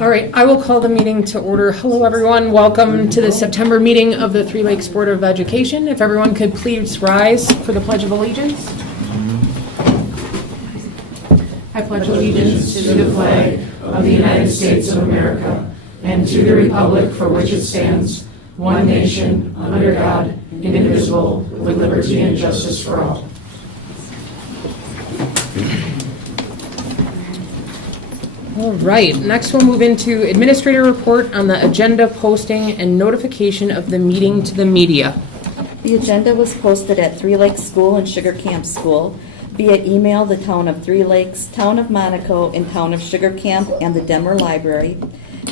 All right, I will call the meeting to order. Hello, everyone. Welcome to the September meeting of the Three Lakes Board of Education. If everyone could please rise for the Pledge of Allegiance. I pledge allegiance to the flag of the United States of America and to the republic for which it stands, one nation, under God, indivisible, with liberty and justice for all. All right, next we'll move into administrator report on the agenda posting and notification of the meeting to the media. The agenda was posted at Three Lakes School and Sugar Camp School via email, the town of Three Lakes, town of Monaco, and town of Sugar Camp, and the Denver Library.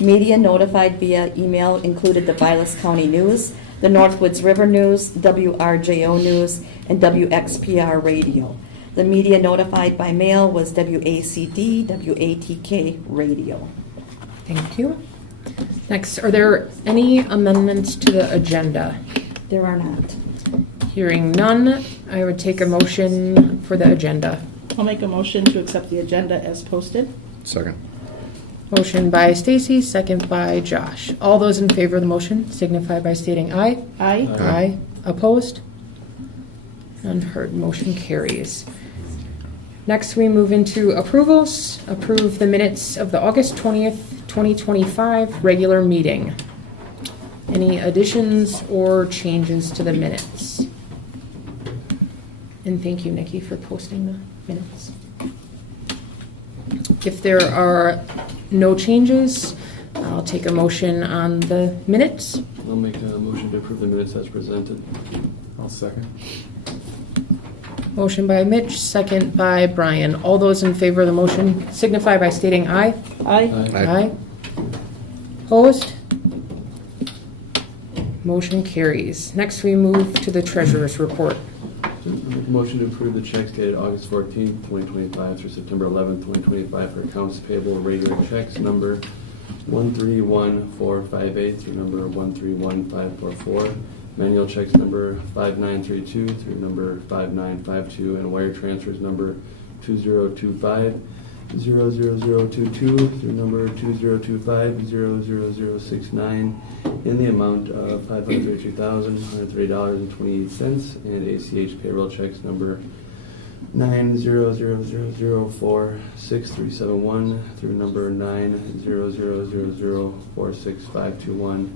Media notified via email included the Vilas County News, the Northwoods River News, WRJO News, and WXPR Radio. The media notified by mail was WACD, WATK Radio. Thank you. Next, are there any amendments to the agenda? There are not. Hearing none, I would take a motion for the agenda. I'll make a motion to accept the agenda as posted. Second. Motion by Stacy, second by Josh. All those in favor of the motion signify by stating aye. Aye. Aye. Opposed? None heard. Motion carries. Next, we move into approvals. Approve the minutes of the August 20th, 2025 regular meeting. Any additions or changes to the minutes? And thank you, Nikki, for posting the minutes. If there are no changes, I'll take a motion on the minutes. I'll make a motion to approve the minutes as presented. I'll second. Motion by Mitch, second by Brian. All those in favor of the motion signify by stating aye. Aye. Aye. Opposed? Motion carries. Next, we move to the treasurer's report. I'll make a motion to approve the checks dated August 14th, 2025 through September 11th, 2025 for accounts payable regular checks number 131458 through number 131544. Manual checks number 5932 through number 5952, and wire transfers number 2025 00022 through number 2025 00069 in the amount of $532,130.28, and ACH payroll checks number 900004631 through number 90000465521,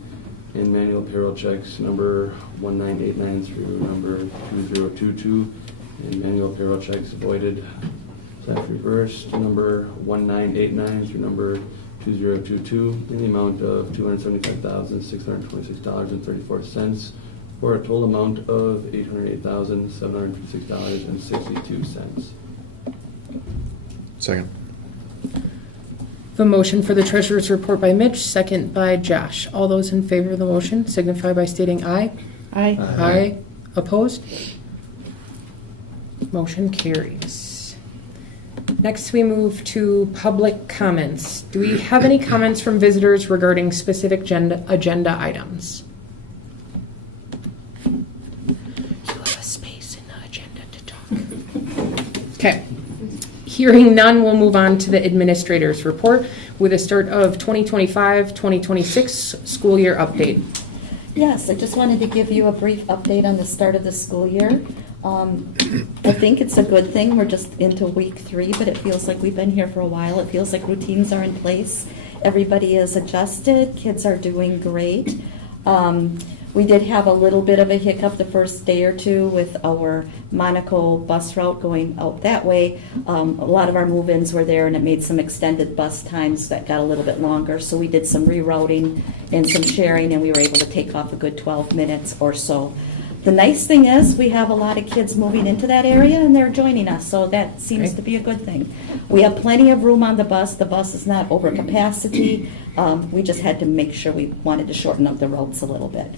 and manual payroll checks number 1989 through number 2022, and manual payroll checks voided reversed number 1989 through number 2022 in the amount of $275,626.34 for a total amount of $808,756.62. Second. The motion for the treasurer's report by Mitch, second by Josh. All those in favor of the motion signify by stating aye. Aye. Aye. Opposed? Motion carries. Next, we move to public comments. Do we have any comments from visitors regarding specific agenda items? You have a space in the agenda to talk. Okay. Hearing none, we'll move on to the administrator's report with a start of 2025-2026 school year update. Yes, I just wanted to give you a brief update on the start of the school year. I think it's a good thing. We're just into week 3, but it feels like we've been here for a while. It feels like routines are in place. Everybody is adjusted. Kids are doing great. We did have a little bit of a hiccup the first day or two with our Monaco bus route going out that way. A lot of our move-ins were there, and it made some extended bus times that got a little bit longer. So we did some rerouting and some sharing, and we were able to take off a good 12 minutes or so. The nice thing is we have a lot of kids moving into that area, and they're joining us, so that seems to be a good thing. We have plenty of room on the bus. The bus is not over capacity. We just had to make sure we wanted to shorten up the routes a little bit.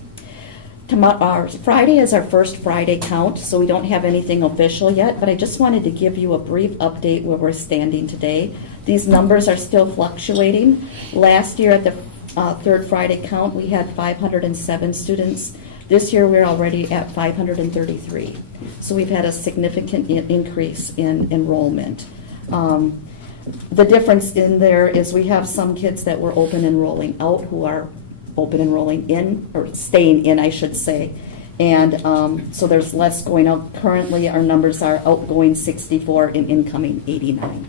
Tomorrow, Friday is our first Friday count, so we don't have anything official yet, but I just wanted to give you a brief update where we're standing today. These numbers are still fluctuating. Last year at the third Friday count, we had 507 students. This year, we're already at 533. So we've had a significant increase in enrollment. The difference in there is we have some kids that were open enrolling out who are open enrolling in, or staying in, I should say. And so there's less going out. Currently, our numbers are outgoing 64 and incoming 89.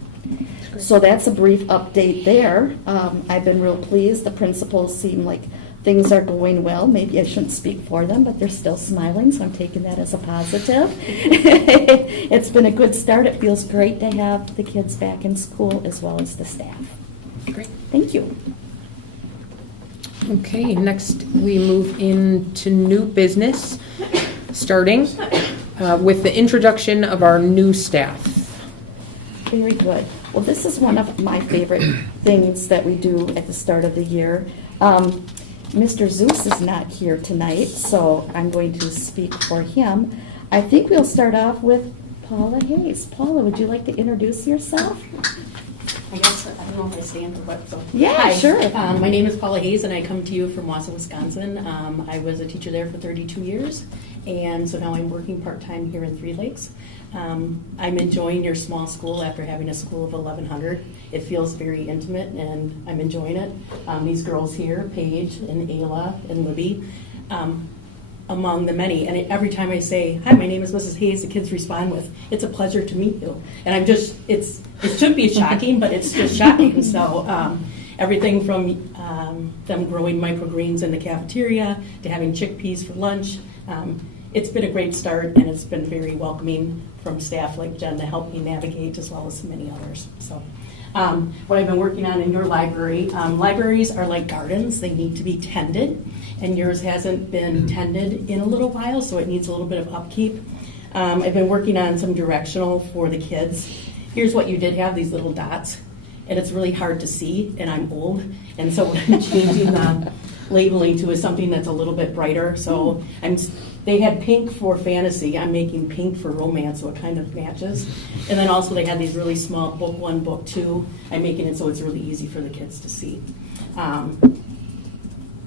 So that's a brief update there. I've been real pleased. The principals seem like things are going well. Maybe I shouldn't speak for them, but they're still smiling, so I'm taking that as a positive. It's been a good start. It feels great to have the kids back in school as well as the staff. Great. Thank you. Okay, next we move into new business, starting with the introduction of our new staff. Very good. Well, this is one of my favorite things that we do at the start of the year. Mr. Zeus is not here tonight, so I'm going to speak for him. I think we'll start off with Paula Hayes. Paula, would you like to introduce yourself? I guess, I don't know if I stand for what, so. Yeah, Hi. sure. My name is Paula Hayes, and I come to you from Wausau, Wisconsin. I was a teacher there for 32 years, and so now I'm working part-time here in Three Lakes. I'm enjoying your small school after having a school of 1,100. It feels very intimate, and I'm enjoying it. These girls here, Paige and Ayla and Libby, among the many. And every time I say, hi, my name is Mrs. Hayes, the kids respond with, it's a pleasure to meet you. And I'm just, it should be shocking, but it's just shocking. So everything from them growing microgreens in the cafeteria to having chickpeas for lunch. It's been a great start, and it's been very welcoming from staff like Jen to help me navigate, as well as many others. So what I've been working on in your library, libraries are like gardens. They need to be tended, and yours hasn't been tended in a little while, so it needs a little bit of upkeep. I've been working on some directional for the kids. Here's what you did have, these little dots, and it's really hard to see, and I'm old, and so what I'm changing the labeling to is something that's a little bit brighter. So they had pink for fantasy. I'm making pink for romance, so it kind of matches. And then also they had these really small book 1, book 2. I'm making it so it's really easy for the kids to see. I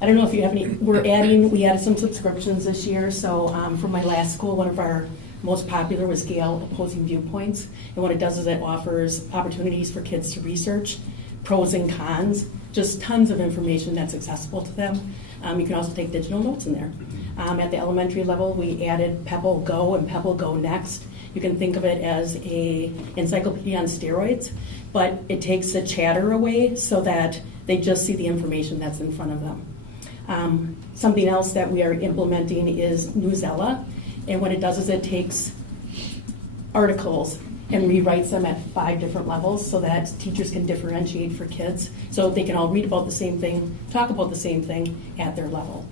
don't know if you have any, we added some subscriptions this year. So from my last school, one of our most popular was Gale Opposing Viewpoints. And what it does is it offers opportunities for kids to research pros and cons, just tons of information that's accessible to them. You can also take digital notes in there. At the elementary level, we added Pebble Go and Pebble Go Next. You can think of it as a encyclopedia on steroids, but it takes the chatter away so that they just see the information that's in front of them. Something else that we are implementing is Newsella, and what it does is it takes articles and rewrites them at 5 different levels so that teachers can differentiate for kids, so they can all read about the same thing, talk about the same thing at their level.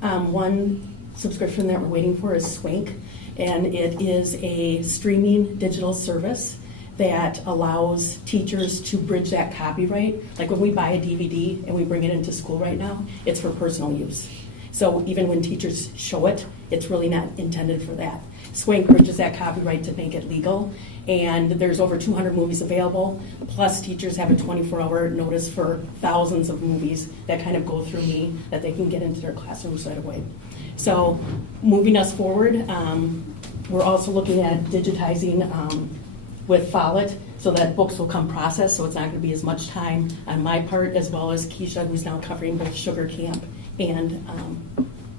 One subscription that we're waiting for is Swank, and it is a streaming digital service that allows teachers to bridge that copyright. Like when we buy a DVD and we bring it into school right now, it's for personal use. So even when teachers show it, it's really not intended for that. Swank bridges that copyright to make it legal, and there's over 200 movies available, plus teachers have a 24-hour notice for thousands of movies that kind of go through me that they can get into their classrooms right away. So moving us forward, we're also looking at digitizing with Follett so that books will come processed, so it's not going to be as much time on my part, as well as Keisha, who's now covering both Sugar Camp and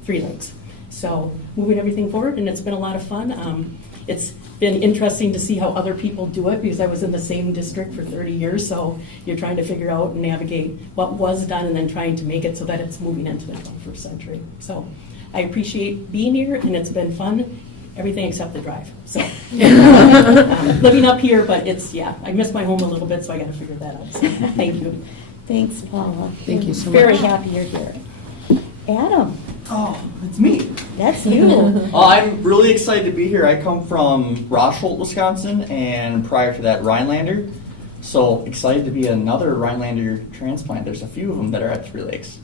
Three Lakes. So moving everything forward, and it's been a lot of fun. It's been interesting to see how other people do it, because I was in the same district for 30 years, so you're trying to figure out and navigate what was done and then trying to make it so that it's moving into the 21st century. So I appreciate being here, and it's been fun, everything except the drive. So living up here, but it's, I miss my home a little bit, so I got to figure that out. So thank you. Thanks, Paula. Thank you so Very much. happy you're here. Adam, Oh, it's me. that's you. I'm really excited to be here. I come from Rosholt, Wisconsin, and prior to that, Rhinelander. So excited to be another Rhinelander transplant. There's a few of them that are at Three Lakes.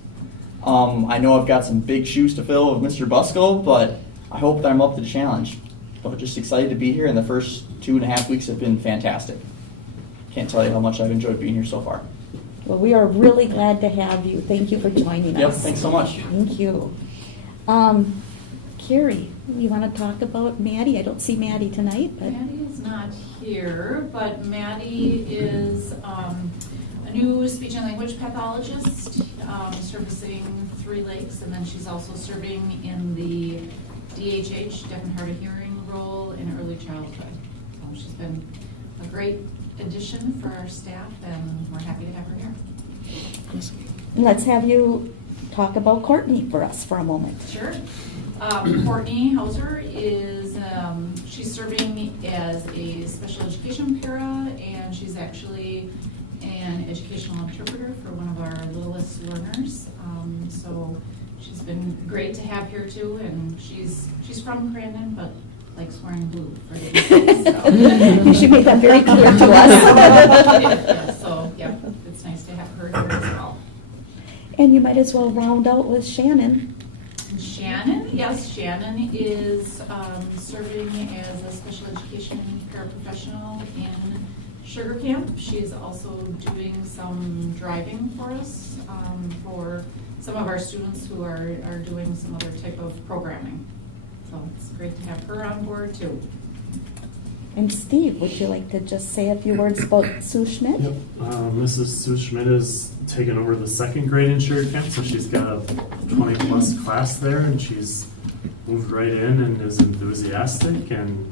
I know I've got some big shoes to fill with Mr. Busco, but I hope that I'm up to the challenge. But just excited to be here, and the first 2.5 weeks have been fantastic. Can't tell you how much I've enjoyed being here so far. Well, we are really glad to have you. Thank you for joining us. Yep, thanks so much. Thank you. Carrie, you want to talk about Maddie? I don't see Maddie tonight, but Maddie is not here, but Maddie is a new speech and language pathologist servicing Three Lakes, and then she's also serving in the DHH, deaf and hard of hearing role in early childhood. So she's been a great addition for our staff, and we're happy to have her here. let's have you talk about Courtney for us for a moment. Sure. Courtney Hauser is, she's serving as a special education para, and she's actually an educational interpreter for one of our littlest learners. So she's been great to have here too, and she's from Crandon, but likes wearing blue for the You should make that very clear to us. Yeah, so, yeah, it's nice to have her here as well. And you might as well round out with Shannon. Shannon, yes, Shannon is serving as a special education paraprofessional in Sugar Camp. She is also doing some driving for us for some of our students who are doing some other type of programming. So it's great to have her on board too. And Steve, would you like to just say a few words about Sue Schmidt? Yep. Mrs. Sue Schmidt has taken over the second grade in Sugar Camp, so she's got a 20-plus class there, and she's moved right in and is enthusiastic and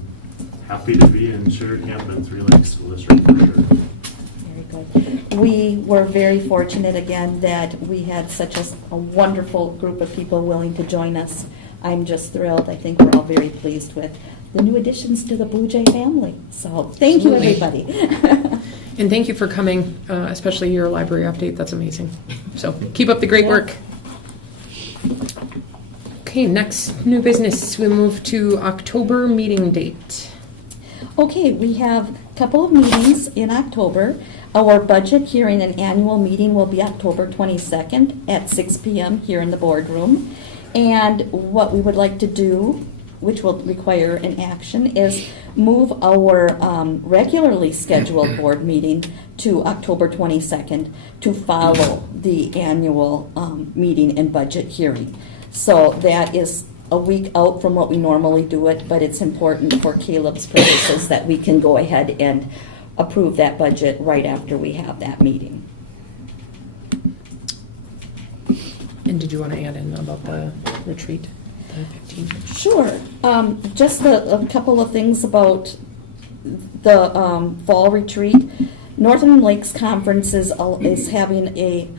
happy to be in Sugar Camp and Three Lakes School District for sure. Very good. We were very fortunate again that we had such a wonderful group of people willing to join us. I'm just thrilled. I think we're all very pleased with the new additions to the Blue Jay family. So thank you, Absolutely. everybody. And thank you for coming, especially your library update. That's amazing. So keep up the great work. Okay, next new business. We move to October meeting date. Okay, we have a couple of meetings in October. Our budget hearing and annual meeting will be October 22nd at 6 p.m. here in the boardroom. And what we would like to do, which will require an action, is move our regularly scheduled board meeting to October 22nd to follow the annual meeting and budget hearing. So that is a week out from what we normally do it, but it's important for Caleb's purposes that we can go ahead and approve that budget right after we have that meeting. And did you want to add in about the retreat? The 15th? Sure. Just a couple of things about the fall retreat. Northern Lakes Conference is having a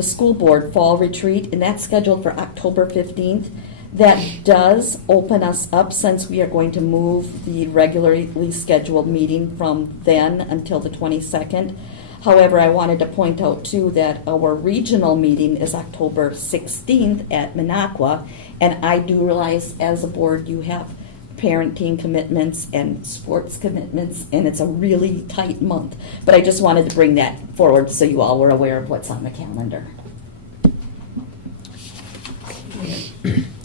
school board fall retreat, and that's scheduled for October 15th. That does open us up, since we are going to move the regularly scheduled meeting from then until the 22nd. However, I wanted to point out too that our regional meeting is October 16th at Minocqua, and I do realize as a board you have parenting commitments and sports commitments, and it's a really tight month. But I just wanted to bring that forward so you all were aware of what's on the calendar.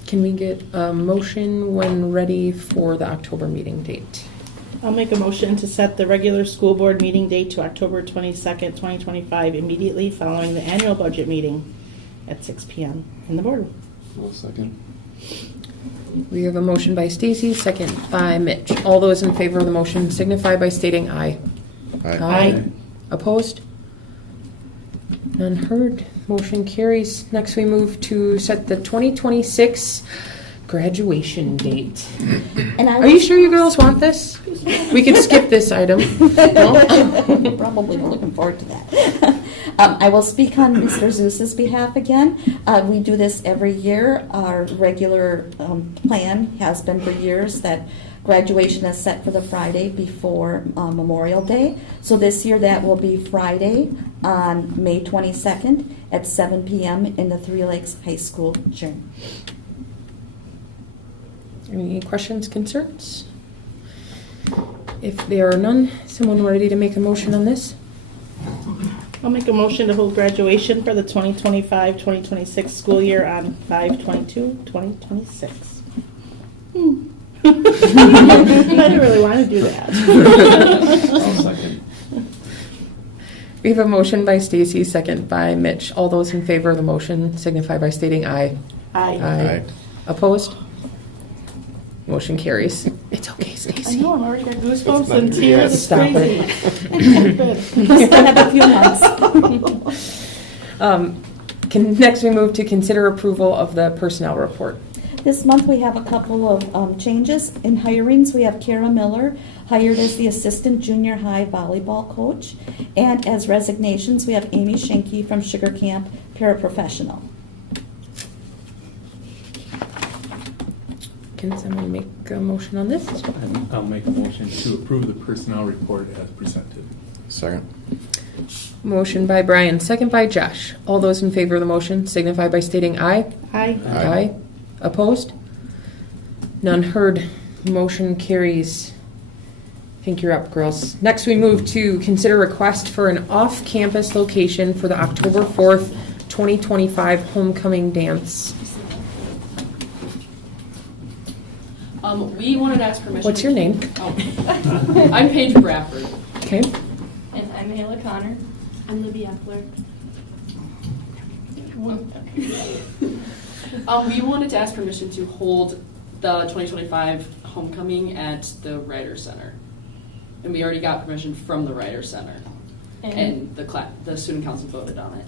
Can we get a motion when ready for the October meeting date? I'll make a motion to set the regular school board meeting date to October 22nd, 2025, immediately following the annual budget meeting at 6 p.m. in the boardroom. I'll second. We have a motion by Stacy, second by Mitch. All those in favor of the motion signify by stating aye. Aye. Opposed? None heard. Motion carries. Next, we move to set the 2026 graduation date. And Are you sure you girls want this? We could skip this item. No? Probably looking forward to that. I will speak on Mr. Zeus's behalf again. We do this every year. Our regular plan has been for years that graduation is set for the Friday before Memorial Day. So this year that will be Friday on May 22nd at 7 p.m. in the Three Lakes High School gym. Any questions, concerns? If there are none, someone ready to make a motion on this? I'll make a motion to hold graduation for the 2025-2026 school year on 5/22/2026. I didn't really want to do that. I'll second. We have a motion by Stacy, second by Mitch. All those in favor of the motion signify by stating aye. Aye. Opposed? Motion carries. It's okay, I Stacy. know, I'm already got goosebumps and tears. It's Stop crazy. it. Still have a few months. Next, we move to consider approval of the personnel report. This month, we have a couple of changes. In hirings, we have Kara Miller hired as the assistant junior high volleyball coach. And as resignations, we have Amy Schenke from Sugar Camp, paraprofessional. Can someone make a motion on this? I'll make a motion to approve the personnel report as presented. Second. Motion by Brian, second by Josh. All those in favor of the motion signify by stating aye. Hi. Aye. Opposed? None heard. Motion carries. I think you're up, girls. Next, we move to consider request for an off-campus location for the October 4th, 2025 homecoming dance. We wanted to ask permission. What's your name? Oh. I'm Paige Bradford. Okay. And I'm Ayla Connor. I'm Libby Eppler. We wanted to ask permission to hold the 2025 homecoming at the Writer Center. And we already got permission from the Writer Center. And the student council voted on it.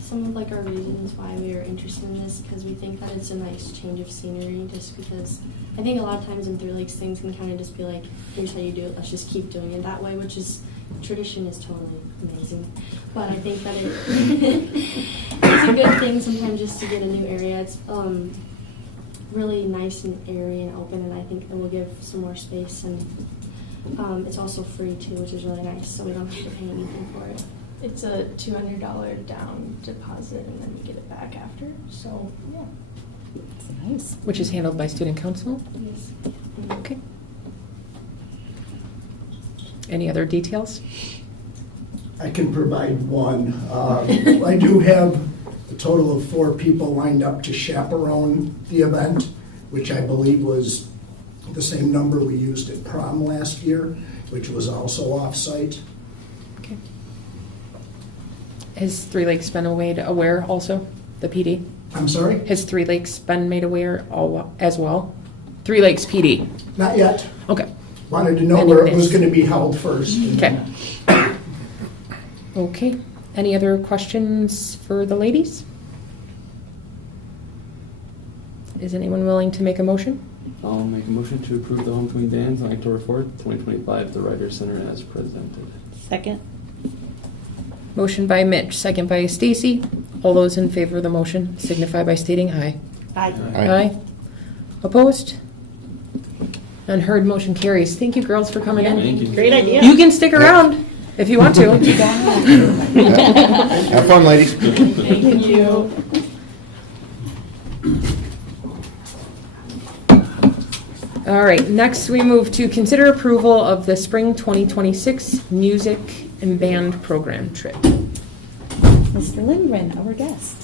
Some of like our reasons why we are interested in this, because we think that it's a nice change of scenery, just because I think a lot of times in Three Lakes things can kind of just be like, here's how you do it, let's just keep doing it that way, which is, tradition is totally amazing. But I think that it's a good thing sometimes just to get a new area. It's really nice and airy and open, and I think it will give some more space, and it's also free too, which is really nice, so we don't have to pay anything for it. It's a $200 down deposit and then we get it back after. So, yeah. It's nice. Which is handled by student council. Yes. Okay. Any other details? I can provide one. I do have a total of 4 people lined up to chaperone the event, which I believe was the same number we used at prom last year, which was also off-site. Okay. Has Three Lakes been aware also, the PD? I'm sorry? Has Three Lakes been made aware as well? Three Lakes PD? Not yet. Okay. Wanted to know where it was going to be held first. Okay. Okay. Any other questions for the ladies? Is anyone willing to make a motion? I'll make a motion to approve the homecoming dance on October 4th, 2025 at the Writer Center as presented. Second. Motion by Mitch, second by Stacy. All those in favor of the motion signify by stating aye. Hi. Aye. Opposed? None heard. Motion carries. Thank you, girls, for coming in. Thank you. Great idea. You can stick around if you want to. Have fun, ladies. Thank you. All right, next we move to consider approval of the spring 2026 music and band program trip. Mr. Lindgren, our guest.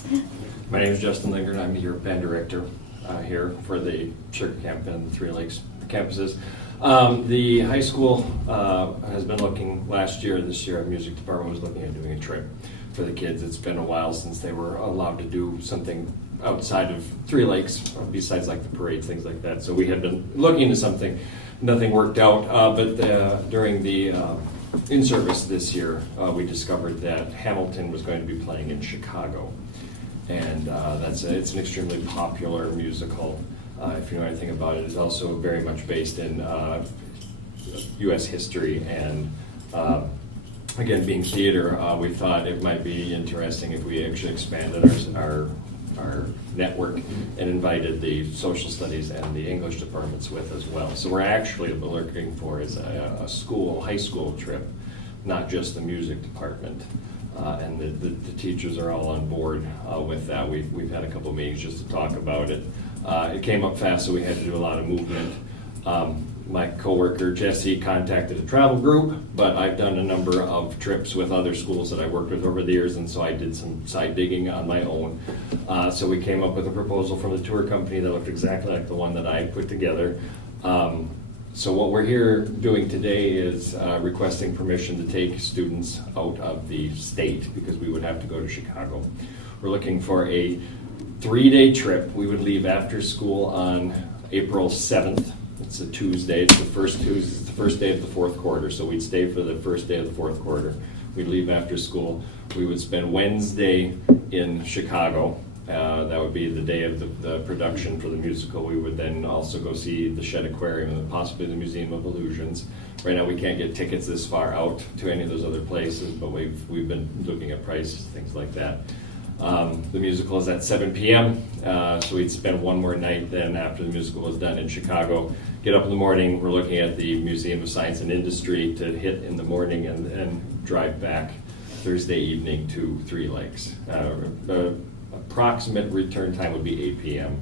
My name is Justin Lindgren. I'm your band director here for the Sugar Camp and the Three Lakes campuses. The high school has been looking last year, this year, our music department was looking at doing a trip for the kids. It's been a while since they were allowed to do something outside of Three Lakes, besides like the parades, things like that. So we had been looking into something. Nothing worked out, but during the in-service this year, we discovered that Hamilton was going to be playing in Chicago. And it's an extremely popular musical. If you know anything about it, it's also very much based in U.S. history. And again, being theater, we thought it might be interesting if we actually expanded our network and invited the social studies and the English departments with as well. So we're actually looking for is a high school trip, not just the music department. And the teachers are all on board with that. We've had a couple of meetings just to talk about it. It came up fast, so we had to do a lot of movement. My coworker Jesse contacted a travel group, but I've done a number of trips with other schools that I worked with over the years, and so I did some side digging on my own. So we came up with a proposal from the tour company that looked exactly like the one that I put together. So what we're here doing today is requesting permission to take students out of the state because we would have to go to Chicago. We're looking for a 3-day trip. We would leave after school on April 7th. It's a Tuesday. It's the first Tuesday. It's the first day of the fourth quarter. So we'd stay for the first day of the fourth quarter. We'd leave after school. We would spend Wednesday in Chicago. That would be the day of the production for the musical. We would then also go see the Shed Aquarium and possibly the Museum of Illusions. Right now, we can't get tickets this far out to any of those other places, but we've been looking at prices, things like that. The musical is at 7 p.m., so we'd spend one more night then after the musical was done in Chicago. Get up in the morning, we're looking at the Museum of Science and Industry to hit in the morning and drive back Thursday evening to Three Lakes. Approximate return time would be 8 p.m.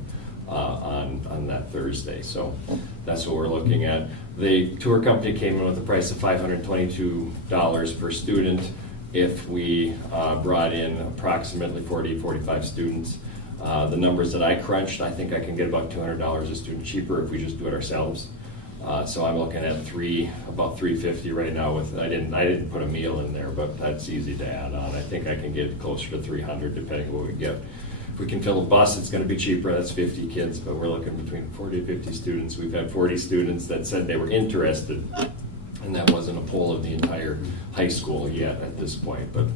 On that Thursday, so that's what we're looking at. The tour company came in with a price of $522 per student if we brought in approximately 45 students. The numbers that I crunched, I think I can get about $200 a student cheaper if we just do it ourselves. So I'm looking at about $350 right now. I didn't put a meal in there, but that's easy to add on. I think I can get closer to $300 depending on what we get. If we can fill a bus, it's going to be cheaper. That's 50 kids, but we're looking between 40 to 50 students. We've had 40 students that said they were interested, and that wasn't a poll of the entire high school yet at this point. But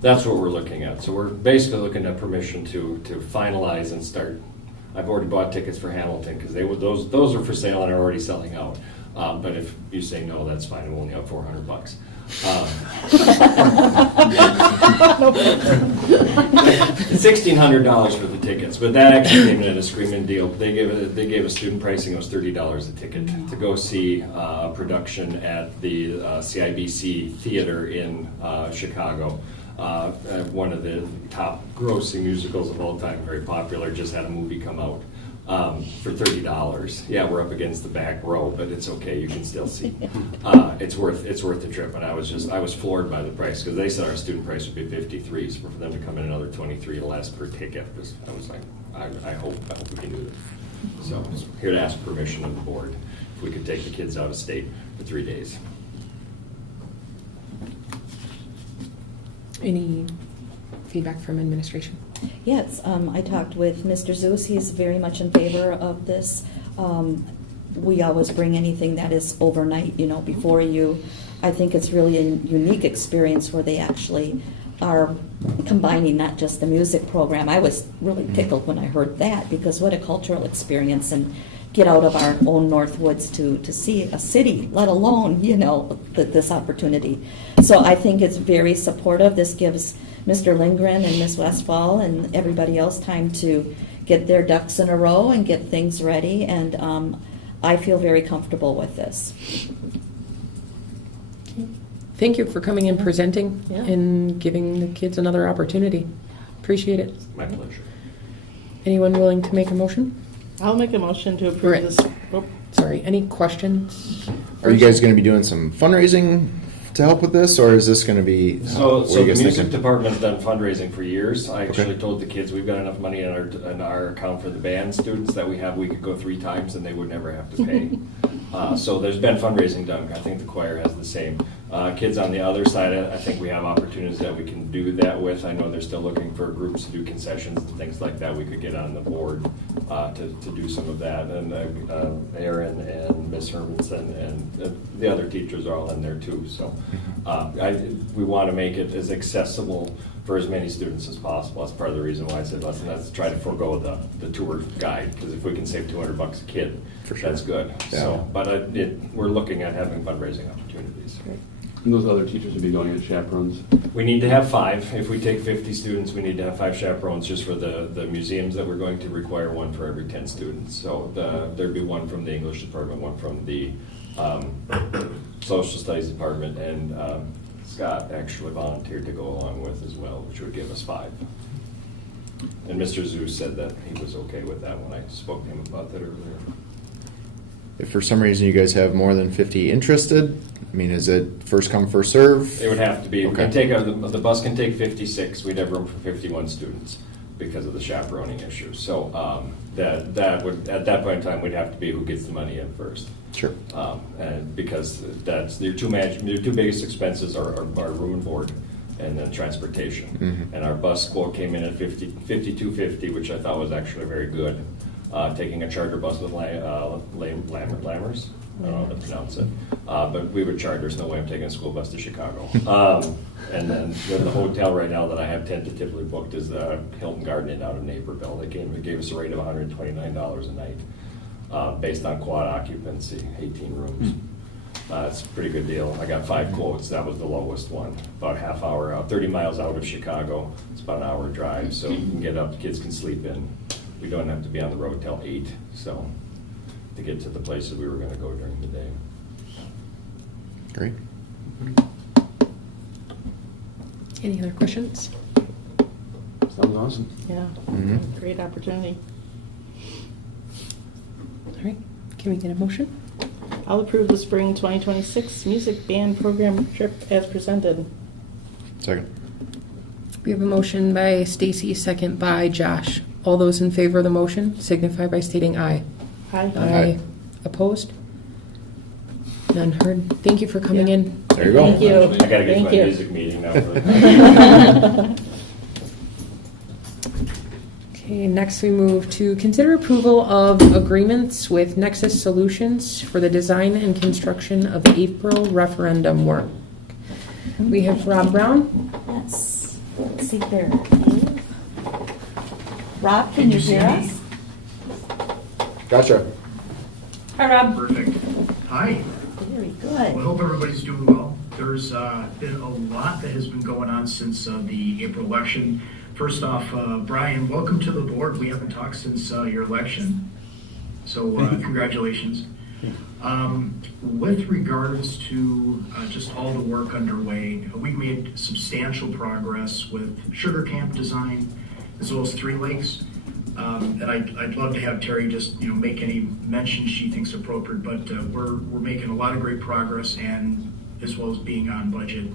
that's what we're looking at. So we're basically looking at permission to finalize and start. I've already bought tickets for Hamilton because those are for sale and are already selling out. But if you say no, that's fine. I'm only out $400. $1,600 for the tickets, but that actually came in at a screaming deal. They gave a student pricing. It was $30 a ticket to go see a production at the CIBC Theater in Chicago. One of the top grossing musicals of all time, very popular, just had a movie come out for $30. Yeah, we're up against the back row, but it's okay, you can still see. It's worth the trip, and I was floored by the price, because they said our student price would be $53, so for them to come in another $23 less per ticket, I was like, I hope we can do this. So I'm here to ask permission of the board if we could take the kids out of state for 3 days. Any feedback from administration? Yes, I talked with Mr. Zeus. He's very much in favor of this. We always bring anything that is overnight, before you. I think it's really a unique experience where they actually are combining not just the music program. I was really tickled when I heard that, because what a cultural experience, and get out of our own Northwoods to see a city, let alone, this opportunity. So I think it's very supportive. This gives Mr. Lindgren and Ms. Westfall and everybody else time to get their ducks in a row and get things ready, and I feel very comfortable with this. Thank you for coming and presenting Yeah. and giving the kids another opportunity. Appreciate it. My pleasure. Anyone willing to make a motion? I'll make a motion to approve Right. this. Oh, Sorry, any questions? Are you guys going to be doing some fundraising to help with this, or is this going to be? So what are the you guys music thinking? department's done fundraising for years. I actually Okay. told the kids we've got enough money in our account for the band students that we have. We could go 3 times and they would never have to pay. So there's been fundraising done. I think the choir has the same. Kids on the other side, I think we have opportunities that we can do that with. I know they're still looking for groups to do concessions and things like that. We could get on the board to do some of that. And Aaron and Miss Hermanson and the other teachers are all in there too. So we want to make it as accessible for as many students as possible. That's part of the reason why I said let's try to forego the tour guide, because if we can save $200 a kid, For sure. that's good. Yeah. So, but we're looking at having fundraising opportunities. And those other teachers would be going as chaperones. We need to have 5. If we take 50 students, we need to have 5 chaperones just for the museums that we're going to require 1 for every 10 students. So there'd be 1 from the English department, 1 from the social studies department, and Scott actually volunteered to go along with as well, which would give us 5. And Mr. Zeus said that he was okay with that when I spoke to him about that earlier. If for some reason you guys have more than 50 interested, I mean, is it first come, first serve? It would have to be. We can Okay. take the bus can take 56. We'd have room for 51 students because of the chaperoning issue. So that would, at that point in time, we'd have to be who gets the money in first. Sure. And because that's your two biggest expenses are room and board, and then transportation. Mhm. And our bus quote came in at $52.50, which I thought was actually very good. taking a charter bus with Lammers. I don't know how to pronounce it. But we would charter. There's no way I'm taking a school bus to Chicago. And then the hotel right now that I have tentatively booked is the Hilton Garden Inn out of Naperville. They gave us a rate of $129 a night based on quad occupancy, 18 rooms. It's a pretty good deal. I got 5 quotes. That was the lowest one. About a half hour out, 30 miles out of Chicago. It's about an hour drive, so you can get up. The kids can sleep in. We don't have to be on the road till 8, so to get to the places we were going to go during the day. Great. Any other questions? Sounds awesome. Yeah, Mhm. great opportunity. All right, can we get a motion? I'll approve the spring 2026 music band program trip as presented. Second. We have a motion by Stacy, second by Josh. All those in favor of the motion signify by stating aye. Aye. Aye. Opposed? None heard. Thank you for coming Yeah. in. There you go. Thank you. I got to get to Thank my you. music meeting now. For Okay, next we move to consider approval of agreements with Nexus Solutions for the design and construction of the April referendum work. We have Rob Brown. Yes. Let's see here. Rob, can you hear us? Gotcha. Hi, Rob. Perfect. Hi. Very Well, I good. hope everybody's doing well. There's been a lot that has been going on since the April election. First off, Brian, welcome to the board. We haven't talked since your election, so congratulations. With regards to just all the work underway, we've made substantial progress with Sugar Camp design as well as Three Lakes. And I'd love to have Terry just make any mention she thinks appropriate, but we're making a lot of great progress, and as well as being on budget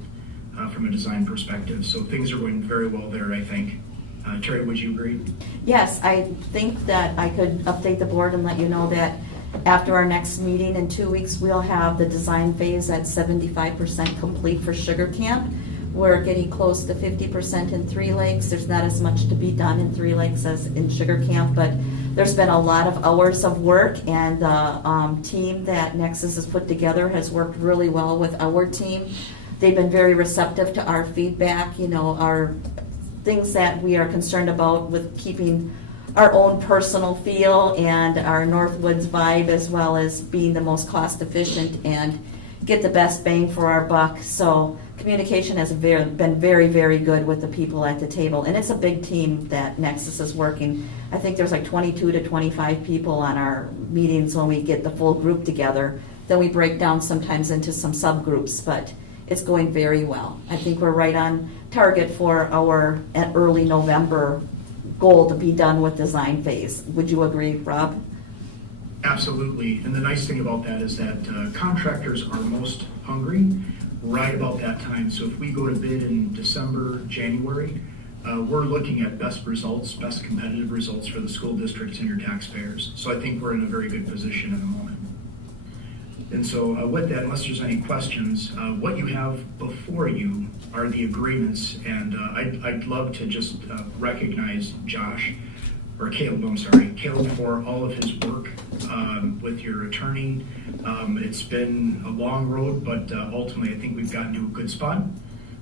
from a design perspective. So things are going very well there, I think. Terry, would you agree? Yes, I think that I could update the board and let you know that after our next meeting in 2 weeks, we'll have the design phase at 75% complete for Sugar Camp. We're getting close to 50% in Three Lakes. There's not as much to be done in Three Lakes as in Sugar Camp, but there's been a lot of hours of work, and the team that Nexus has put together has worked really well with our team. They've been very receptive to our feedback, our things that we are concerned about with keeping our own personal feel and our Northwoods vibe, as well as being the most cost efficient and get the best bang for our buck. So communication has been very, very good with the people at the table. And it's a big team that Nexus is working. I think there's like 22 to 25 people on our meetings when we get the full group together. Then we break down sometimes into some subgroups, but it's going very well. I think we're right on target for our early November goal to be done with design phase. Would you agree, Rob? Absolutely. And the nice thing about that is that contractors are most hungry right about that time. So if we go to bid in December, January, we're looking at best results, best competitive results for the school districts and your taxpayers. So I think we're in a very good position at the moment. And so with that, unless there's any questions, what you have before you are the agreements. And I'd love to just recognize Caleb for all of his work with your attorney. It's been a long road, but ultimately I think we've gotten to a good spot.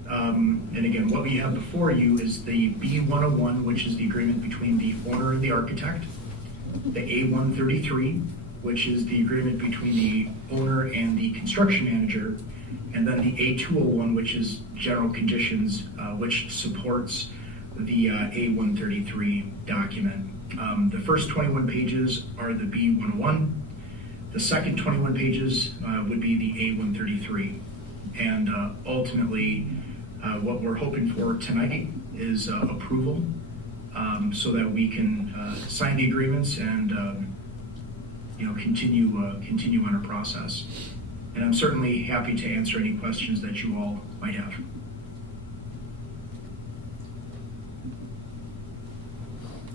And again, what we have before you is the B101, which is the agreement between the owner and the architect, the A133, which is the agreement between the owner and the construction manager, and then the A201, which is general conditions, which supports the A133 document. The first 21 pages are the B101. The second 21 pages would be the A133. And ultimately, what we're hoping for tonight is approval so that we can sign the agreements and continue on our process. And I'm certainly happy to answer any questions that you all might have.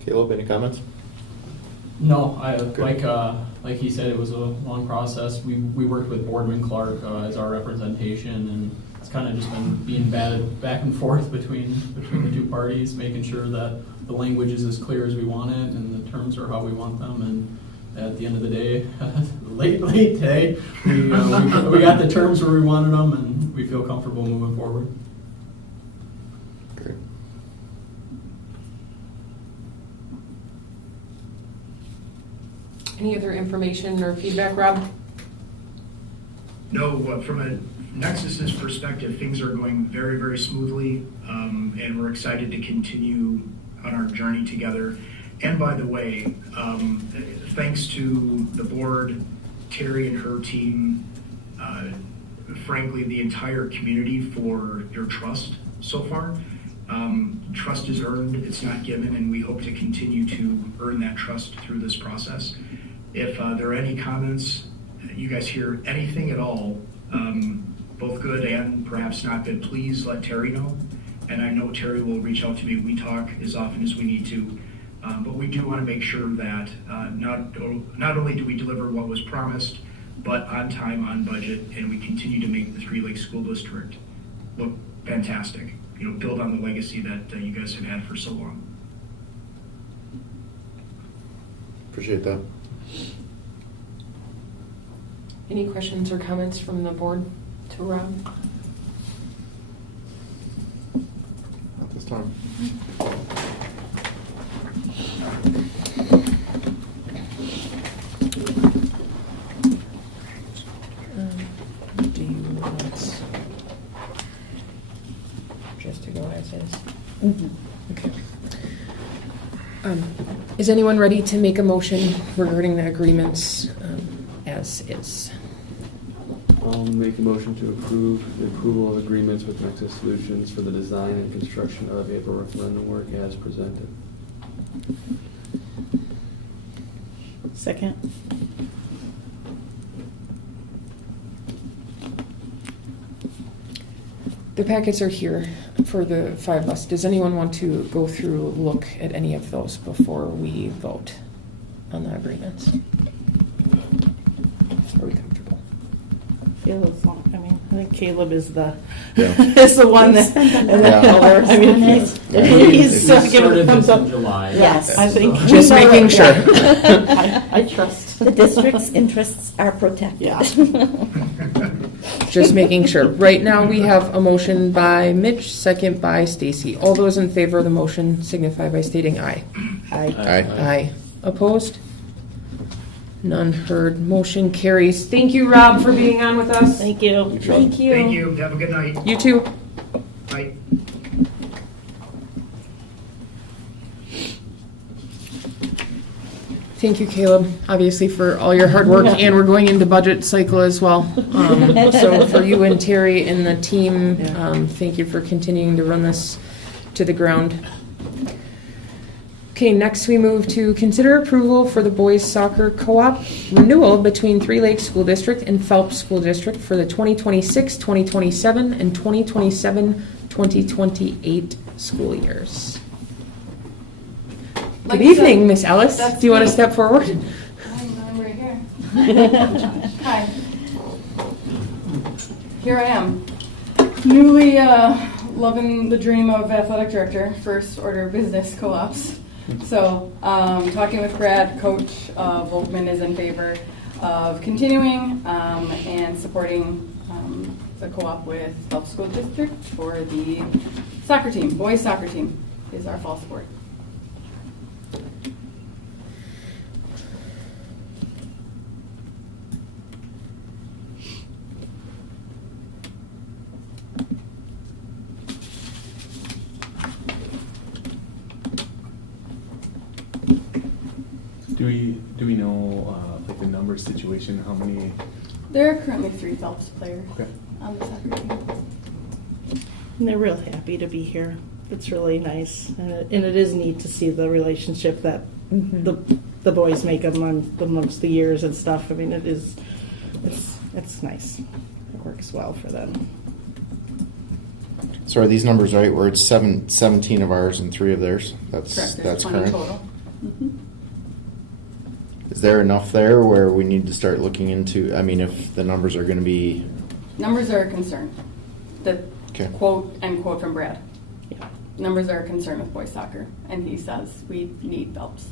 Caleb, any comments? No, like he said, it was a long process. We worked with Boardman Clark as our representation, and it's kind of just been being batted back and forth between the two parties, making sure that the language is as clear as we want it and the terms are how we want them. And at the end of the day, late day, we got the terms where we wanted them, and we feel comfortable moving forward. Great. Any other information or feedback, Rob? No, from a Nexus's perspective, things are going very, very smoothly, and we're excited to continue on our journey together. And by the way, thanks to the board, Terry and her team, frankly, the entire community for your trust so far. Trust is earned, it's not given, and we hope to continue to earn that trust through this process. If there are any comments, you guys hear anything at all, both good and perhaps not good, please let Terry know. And I know Terry will reach out to me. We talk as often as we need to. But we do want to make sure that not only do we deliver what was promised, but on time, on budget, and we continue to make the Three Lakes School District look fantastic. You know, build on the legacy that you guys have had for so long. Appreciate that. Any questions or comments from the board to Rob? At this time. Do you want just to go as is? Mhm. Okay. Is anyone ready to make a motion regarding the agreements as is? I'll make a motion to approve the approval of agreements with Nexus Solutions for the design and construction of April referendum work as presented. Second. The packets are here for the 5 of us. Does anyone want to go through, look at any of those before we vote on the agreements? Are we comfortable? I think Caleb is the Yeah. is the one that. Yeah. I mean, he's It's giving started a thumbs this up. in July. Yes. I think We Just know making it. sure. I trust. The district's interests are protected. Yeah. Just making sure. Right now, we have a motion by Mitch, second by Stacy. All those in favor of the motion signify by stating aye. Aye. Aye. Aye. Opposed? None heard. Motion carries. Thank you, Rob, for being on with us. Thank you. Thank you. Thank you. Have a good night. You too. Bye. Thank you, Caleb, obviously for all your hard work, and we're going into budget cycle as well. So for you and Terry and the team, thank you for continuing to run this to the ground. Okay, next we move to consider approval for the boys soccer co-op renewal between Three Lakes School District and Phelps School District for the 2026, 2027, and 2027, 2028 school years. Good evening, Miss Alice. Do you want to step forward? I'm right here. Hi. Here I am. Newly loving the dream of athletic director, first order of business co-ops. So talking with Brad, Coach Volkman is in favor of continuing and supporting the co-op with Phelps School District for the soccer team. Boys soccer team is our fall sport. Do we know like the number situation? How many? There are currently 3 Phelps players Okay. on the soccer team. And they're real happy to be here. It's really nice, and it is neat to see the relationship that the boys make amongst the years and stuff. I mean, it's nice. It works well for them. So are these numbers right, where it's 17 of ours and 3 of theirs? Correct. There's That's 20 current? total. Is there enough there where we need to start looking into, I mean, if the numbers are going to be, Numbers are a concern. The Okay. quote, end quote from Brad. Numbers are a concern with boys soccer, and he says we need Phelps.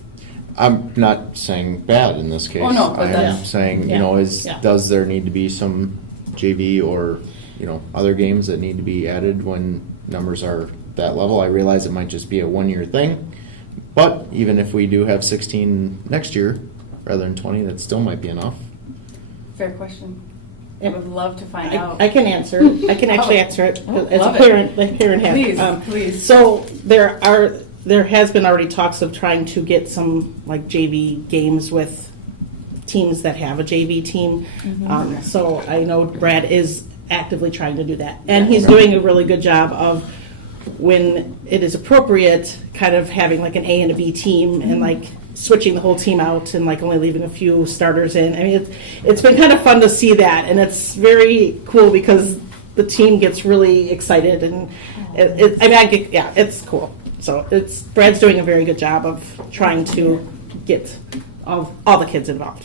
I'm not saying bad in this case. Oh, no, but I'm that's- saying, yeah. you know, Yeah. does there need to be some JV or, you know, other games that need to be added when numbers are that level? I realize it might just be a one-year thing, but even if we do have 16 next year rather than 20, that still might be enough. Fair question. I would love to find out. I can answer. I can actually answer it Oh, as a love it. parent. The parent has. Please, please. So there has been already talks of trying to get some like JV games with teams that have a JV team. Mhm. So I know Brad is actively trying to do that, and he's doing a really good job of when it is appropriate, kind of having like an A and a B team, and like switching the whole team out and like only leaving a few starters in. I mean, it's been kind of fun to see that, and it's very cool because the team gets really excited, and it's cool. So Brad's doing a very good job of trying to get all the kids involved.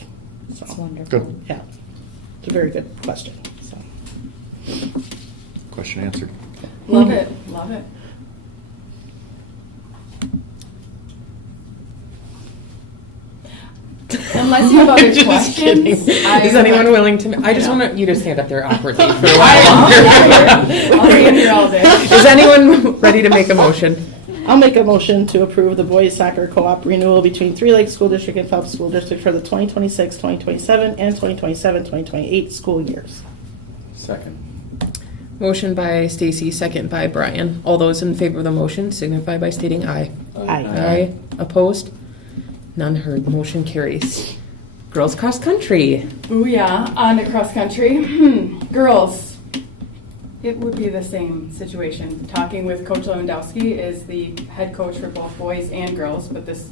So That's wonderful. Good. yeah, it's a very good question. So. Question answered. Love it. Love it. Unless you have other Just questions. kidding. I Is would anyone like- willing to? I just want you to stand up there awkwardly for a while I'll be in here all day. Is anyone ready to make a motion? I'll make a motion to approve the boys soccer co-op renewal between Three Lakes School District and Phelps School District for the 2026, 2027, and 2027, 2028 school years. Second. Motion by Stacy, second by Brian. All those in favor of the motion signify by stating aye. Aye. Aye. Opposed? None heard. Motion carries. Girls cross country. Ooh yeah, on to cross country. Girls, it would be the same situation. Talking with Coach Lewandowski is the head coach for both boys and girls, but this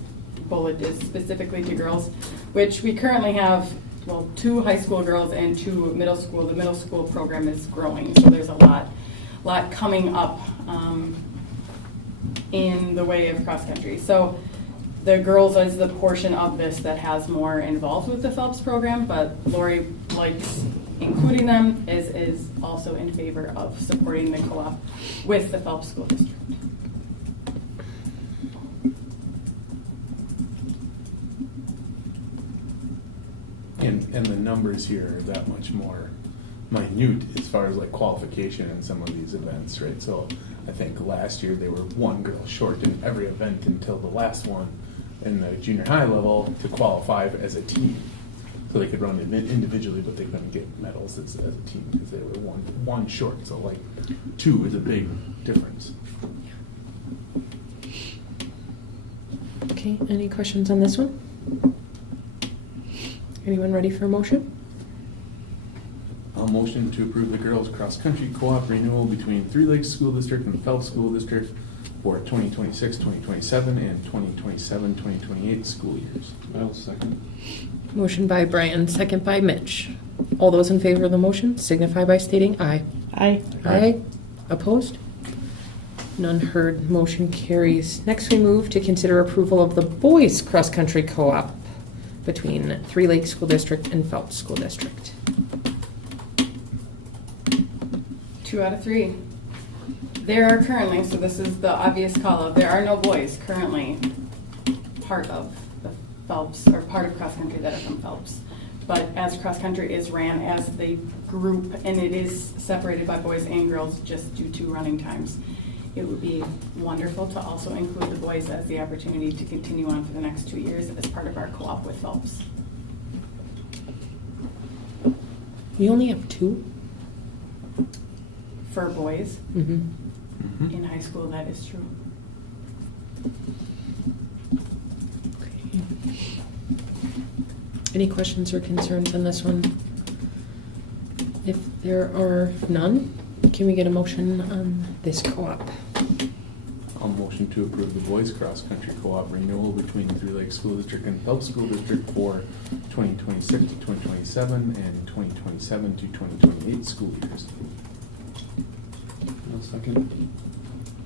bullet is specifically to girls, which we currently have, well, 2 high school girls and 2 middle school. The middle school program is growing, so there's a lot coming up in the way of cross country. So the girls is the portion of this that has more involved with the Phelps program, but Lori likes including them, is also in favor of supporting the co-op with the Phelps School District. And the numbers here are that much more minute as far as like qualification in some of these events, right? So I think last year they were 1 girl short in every event until the last one in the junior high level to qualify as a team. So they could run individually, but they couldn't get medals as a team because they were one short. So like 2 is a big difference. Okay, any questions on this one? Anyone ready for a motion? I'll motion to approve the girls' cross-country co-op renewal between Three Lakes School District and Phelps School District for 2026, 2027, and 2027, 2028 school years. I'll second. Motion by Brian, second by Mitch. All those in favor of the motion signify by stating aye. Aye. Aye. Opposed? None heard. Motion carries. Next, we move to consider approval of the boys' cross-country co-op between Three Lakes School District and Phelps School District. 2 out of 3. There are currently, so this is the obvious call-out, there are no boys currently part of the Phelps, or part of cross-country that are from Phelps. But as cross-country is ran as the group, and it is separated by boys and girls just due to running times, it would be wonderful to also include the boys as the opportunity to continue on for the next 2 years as part of our co-op with Phelps. We only have 2? For boys, Mm-hmm. in high school, that is true. Any questions or concerns on this one? If there are none, can we get a motion on this co-op? I'll motion to approve the boys' cross-country co-op renewal between Three Lakes School District and Phelps School District for 2026 to 2027 and 2027 to 2028 school years. I'll second.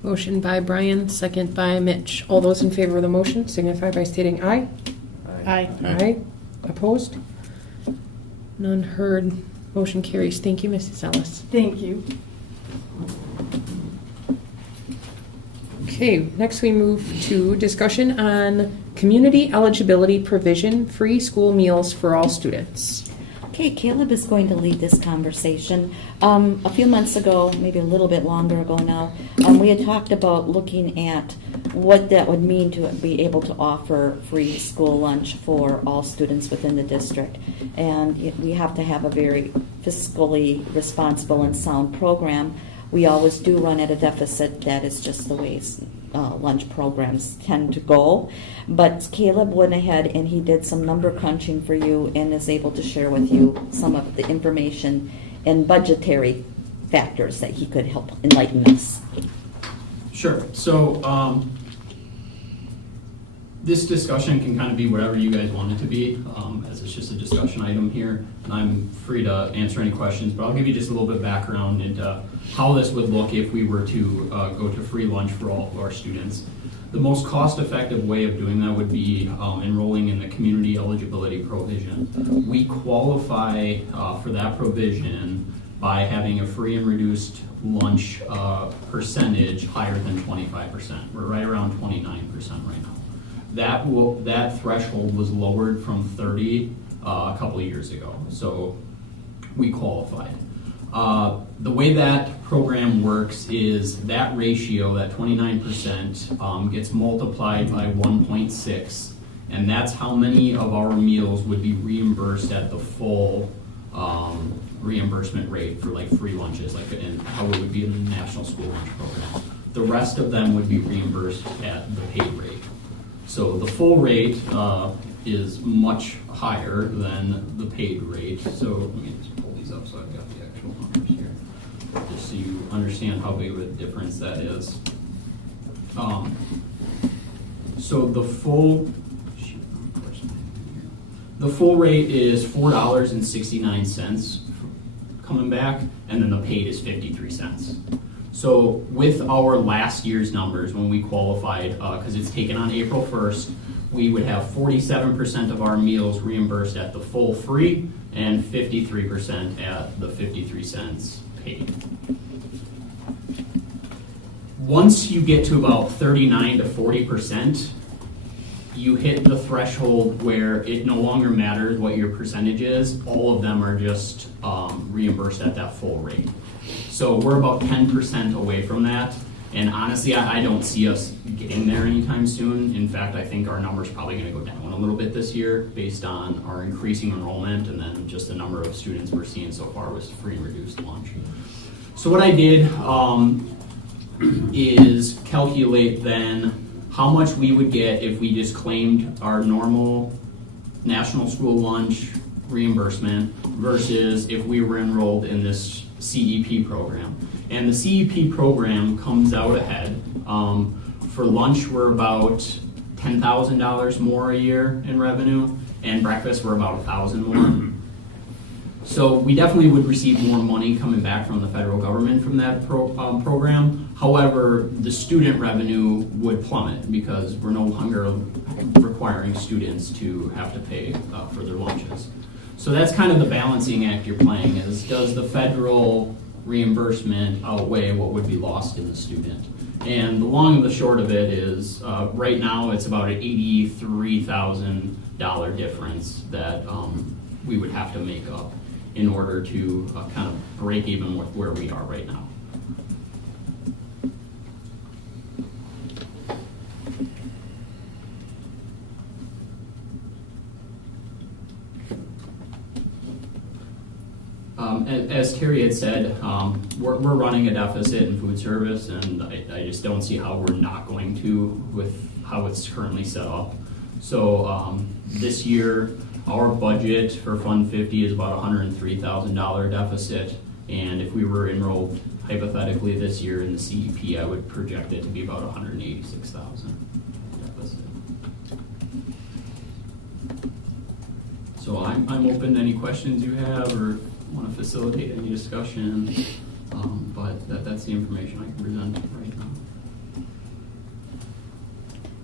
Motion by Brian, second by Mitch. All those in favor of the motion signify by stating aye. Aye. Aye. Opposed? None heard. Motion carries. Thank you, Mrs. Ellis. Thank you. Okay, next we move to discussion on community eligibility provision, free school meals for all students. Okay, Caleb is going to lead this conversation. A few months ago, maybe a little bit longer ago now, we had talked about looking at what that would mean to be able to offer free school lunch for all students within the district. And we have to have a very fiscally responsible and sound program. We always do run at a deficit. That is just the way lunch programs tend to go. But Caleb went ahead and he did some number crunching for you and is able to share with you some of the information and budgetary factors that he could help enlighten us. Sure. So this discussion can kind of be whatever you guys want it to be, as it's just a discussion item here. And I'm free to answer any questions, but I'll give you just a little bit of background into how this would look if we were to go to free lunch for all of our students. The most cost-effective way of doing that would be enrolling in the community eligibility provision. We qualify for that provision by having a free and reduced lunch percentage higher than 25%. We're right around 29% right now. That threshold was lowered from 30 a couple of years ago, so we qualified. The way that program works is that ratio, that 29%, gets multiplied by 1.6, and that's how many of our meals would be reimbursed at the full reimbursement rate for like free lunches, like in how it would be in the National School Lunch Program. The rest of them would be reimbursed at the paid rate. So the full rate is much higher than the paid rate. So let me just pull these up so I've got the actual numbers here, just so you understand how big of a difference that is. So the full rate is $4.69 coming back, and then the paid is 53 cents. So with our last year's numbers, when we qualified, because it's taken on April 1st, we would have 47% of our meals reimbursed at the full free and 53% at the 53 cents paid. Once you get to about 39 to 40%, you hit the threshold where it no longer matters what your percentage is. All of them are just reimbursed at that full rate. So we're about 10% away from that. And honestly, I don't see us getting there anytime soon. In fact, I think our number's probably going to go down a little bit this year based on our increasing enrollment and then just the number of students we're seeing so far with free and reduced lunch. So what I did is calculate then how much we would get if we just claimed our normal national school lunch reimbursement versus if we were enrolled in this CEP program. And the CEP program comes out ahead. For lunch, we're about $10,000 more a year in revenue, and breakfast, we're about $1,000 more. So we definitely would receive more money coming back from the federal government from that program. However, the student revenue would plummet because we're no longer requiring students to have to pay for their lunches. So that's kind of the balancing act you're playing is, does the federal reimbursement outweigh what would be lost in the student? And the long and the short of it is, right now it's about an $83,000 difference that we would have to make up in order to kind of break even with where we are right now. As Terry had said, we're running a deficit in food service, and I just don't see how we're not going to with how it's currently set up. So this year, our budget for Fund 50 is about $103,000 deficit, and if we were enrolled hypothetically this year in the CEP, I would project it to be about $186,000 deficit. So I'm open to any questions you have or want to facilitate any discussion, but that's the information I can present right now.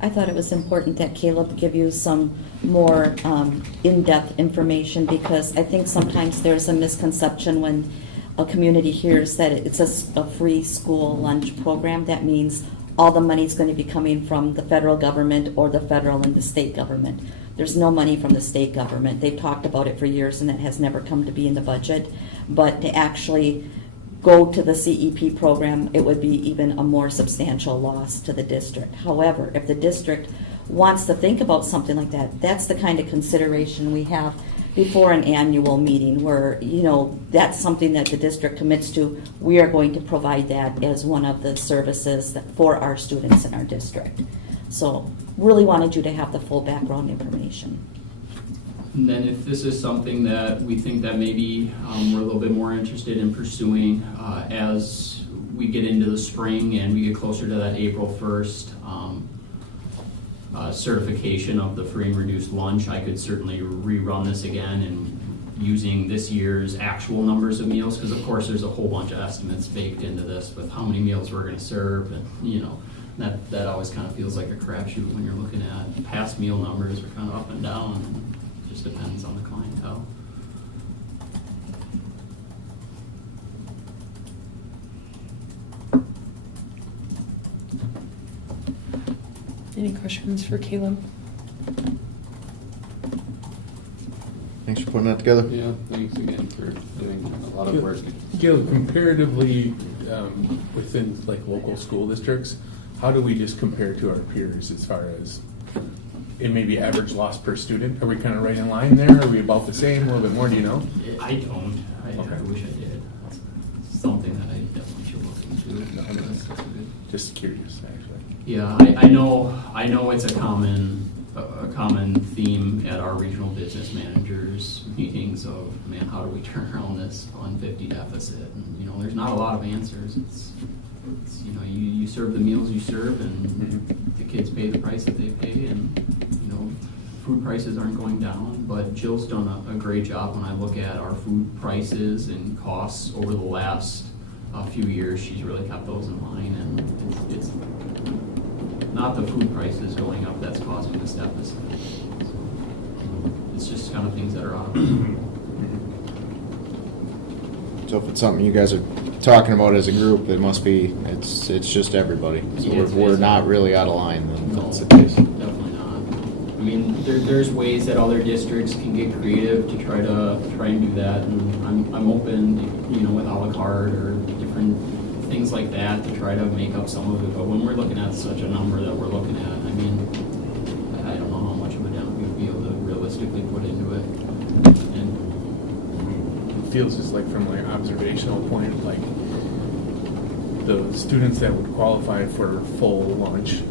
I thought it was important that Caleb give you some more in-depth information because I think sometimes there's a misconception when a community hears that it's a free school lunch program. That means all the money's going to be coming from the federal government or the federal and the state government. There's no money from the state government. They've talked about it for years and it has never come to be in the budget. But to actually go to the CEP program, it would be even a more substantial loss to the district. However, if the district wants to think about something like that, that's the kind of consideration we have before an annual meeting where, you know, that's something that the district commits to. We are going to provide that as one of the services that for our students in our district. So really wanted you to have the full background information. And then if this is something that we think that maybe we're a little bit more interested in pursuing as we get into the spring and we get closer to that April 1st certification of the free and reduced lunch, I could certainly rerun this again and using this year's actual numbers of meals, because of course there's a whole bunch of estimates baked into this with how many meals we're going to serve, and you know, that always kind of feels like a crapshoot when you're looking at past meal numbers are kind of up and down, and it just depends on the clientele. Any questions for Caleb? Thanks for putting that together. Yeah, thanks again for doing a lot of work. Gil, comparatively within like local school districts, how do we just compare to our peers as far as it may be average loss per student? Are we kind of right in line there? Are we about the same, a little bit more? Do you know? I don't. I wish I did. It's something that I definitely should look into. No, just curious, actually. Yeah, I know it's a common theme at our regional business managers meetings of, man, how do we turn around this fund 50 deficit? And you know, there's not a lot of answers. It's you know, you serve the meals you serve, and the kids pay the price that they pay, and you know, food prices aren't going down. But Jill's done a great job when I look at our food prices and costs over the last few years. She's really kept those in line, and it's not the food prices going up that's causing this deficit. So, it's just kind of things that are out of control. So if it's something you guys are talking about as a group, it must be, it's just everybody. So Yeah, we're not really out of line then, No, that's the case. definitely not. I mean, there's ways that other districts can get creative to try and do that, and I'm open, you know, with a la carte or different things like that to try to make up some of it. But when we're looking at such a number that we're looking at, I mean, I don't know how much of a down we'd be able to realistically put into it. And It feels just like from my observational point, like the students that would qualify for full lunch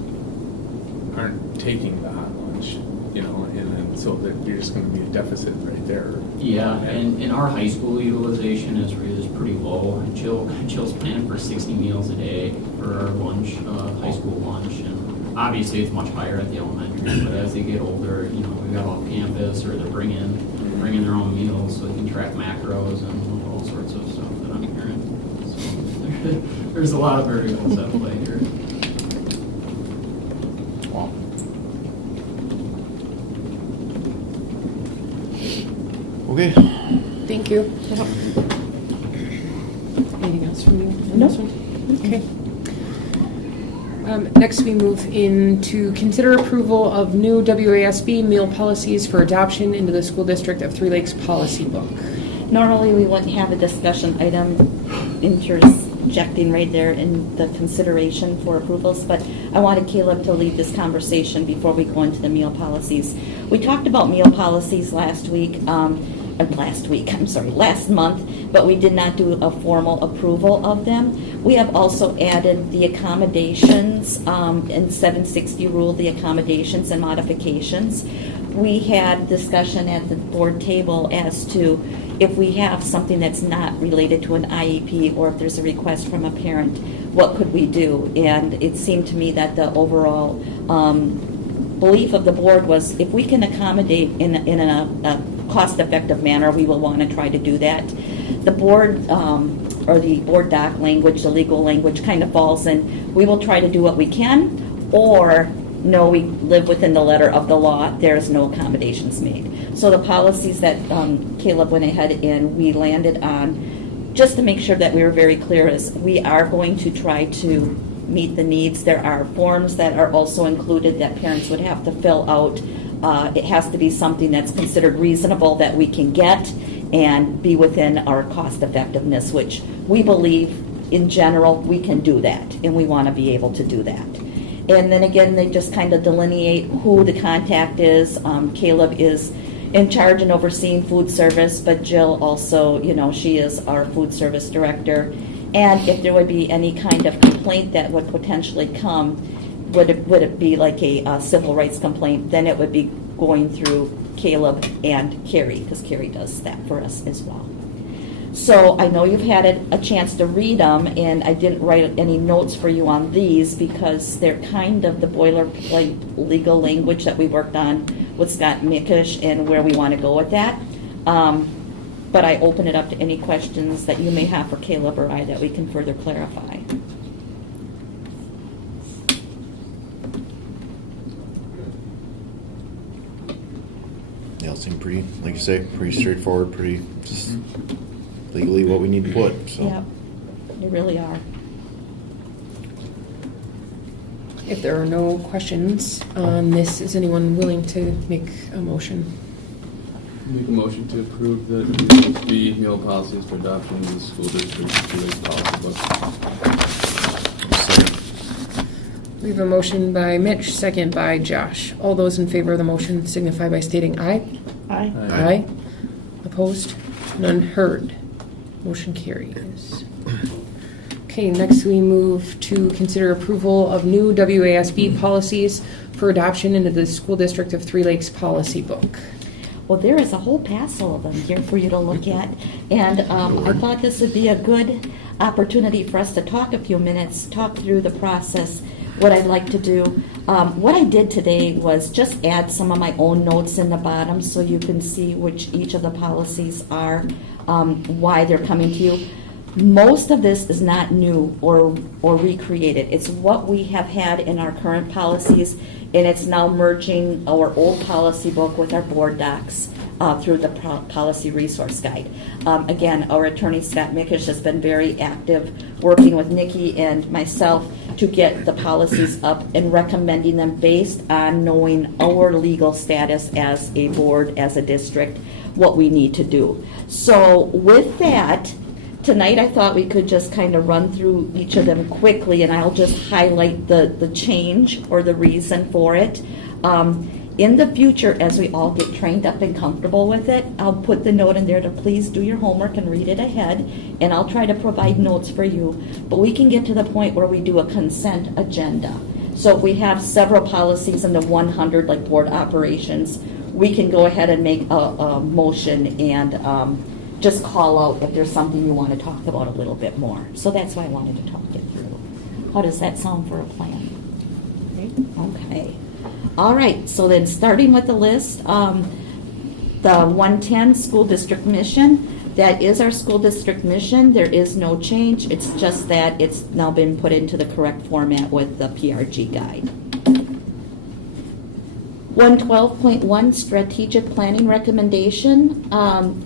aren't taking the hot lunch, you know, and so that you're just going to be a deficit right there. yeah, and our high school utilization is pretty low. Jill's planning for 60 meals a day for our lunch, high school lunch, and obviously it's much higher at the elementary. But as they get older, you know, we got off campus or they're bringing their own meals, so they can track macros and all sorts of stuff that I'm hearing. So there's a lot of variables at play here. Wow. Okay. Thank you. Anything else from you on No. this one? Okay. Next, we move into consider approval of new WASB meal policies for adoption into the school district of Three Lakes policy book. Normally, we wouldn't have a discussion item interjecting right there in the consideration for approvals, but I wanted Caleb to lead this conversation before we go into the meal policies. We talked about meal policies last month, but we did not do a formal approval of them. We have also added the accommodations in 760 rule, the accommodations and modifications. We had discussion at the board table as to if we have something that's not related to an IEP or if there's a request from a parent, what could we do? And it seemed to me that the overall belief of the board was if we can accommodate in a cost-effective manner, we will want to try to do that. The board or the board doc language, the legal language kind of falls in, we will try to do what we can, or no, we live within the letter of the law, there is no accommodations made. So the policies that Caleb went ahead and we landed on, just to make sure that we were very clear, is we are going to try to meet the needs. There are forms that are also included that parents would have to fill out. It has to be something that's considered reasonable that we can get and be within our cost effectiveness, which we believe in general we can do that, and we want to be able to do that. And then again, they just kind of delineate who the contact is. Caleb is in charge and overseeing food service, but Jill also, she is our food service director. And if there would be any kind of complaint that would potentially come, would it be like a civil rights complaint, then it would be going through Caleb and Carrie, because Carrie does that for us as well. So I know you've had a chance to read them, and I didn't write any notes for you on these because they're kind of the boilerplate legal language that we worked on with Scott Mickish and where we want to go with that. But I open it up to any questions that you may have for Caleb or I that we can further clarify. They all seem pretty, like you say, pretty straightforward, pretty just legally what we need to put. So. Yeah, they really are. If there are no questions on this, is anyone willing to make a motion? Make a motion to approve the B meal policies for adoption in the school district Three Lakes policy book. We have a motion by Mitch, second by Josh. All those in favor of the motion signify by stating aye. Aye. Aye. Opposed? None heard. Motion carries. Okay, next we move to consider approval of new WASB policies for adoption into the school district of Three Lakes policy book. Well, there is a whole passel of them here for you to look at, and I thought this would be a good opportunity for us to talk a few minutes, talk through the process, what I'd like to do. What I did today was just add some of my own notes in the bottom so you can see which each of the policies are, why they're coming to you. Most of this is not new or recreated. It's what we have had in our current policies, and it's now merging our old policy book with our board docs through the policy resource guide. Again, our attorney Scott Mickish has been very active working with Nikki and myself to get the policies up and recommending them based on knowing our legal status as a board, as a district, what we need to do. So with that, tonight I thought we could just kind of run through each of them quickly, and I'll just highlight the change or the reason for it. In the future, as we all get trained up and comfortable with it, I'll put the note in there to please do your homework and read it ahead, and I'll try to provide notes for you. But we can get to the point where we do a consent agenda. So if we have several policies in the 100, like board operations, we can go ahead and make a motion and just call out if there's something you want to talk about a little bit more. So that's why I wanted to talk it through. How does that sound for a plan? Okay. All right, so then starting with the list, the 110 school district mission, that is our school district mission. There is no change. It's just that it's now been put into the correct format with the PRG guide. 112.1 strategic planning recommendation.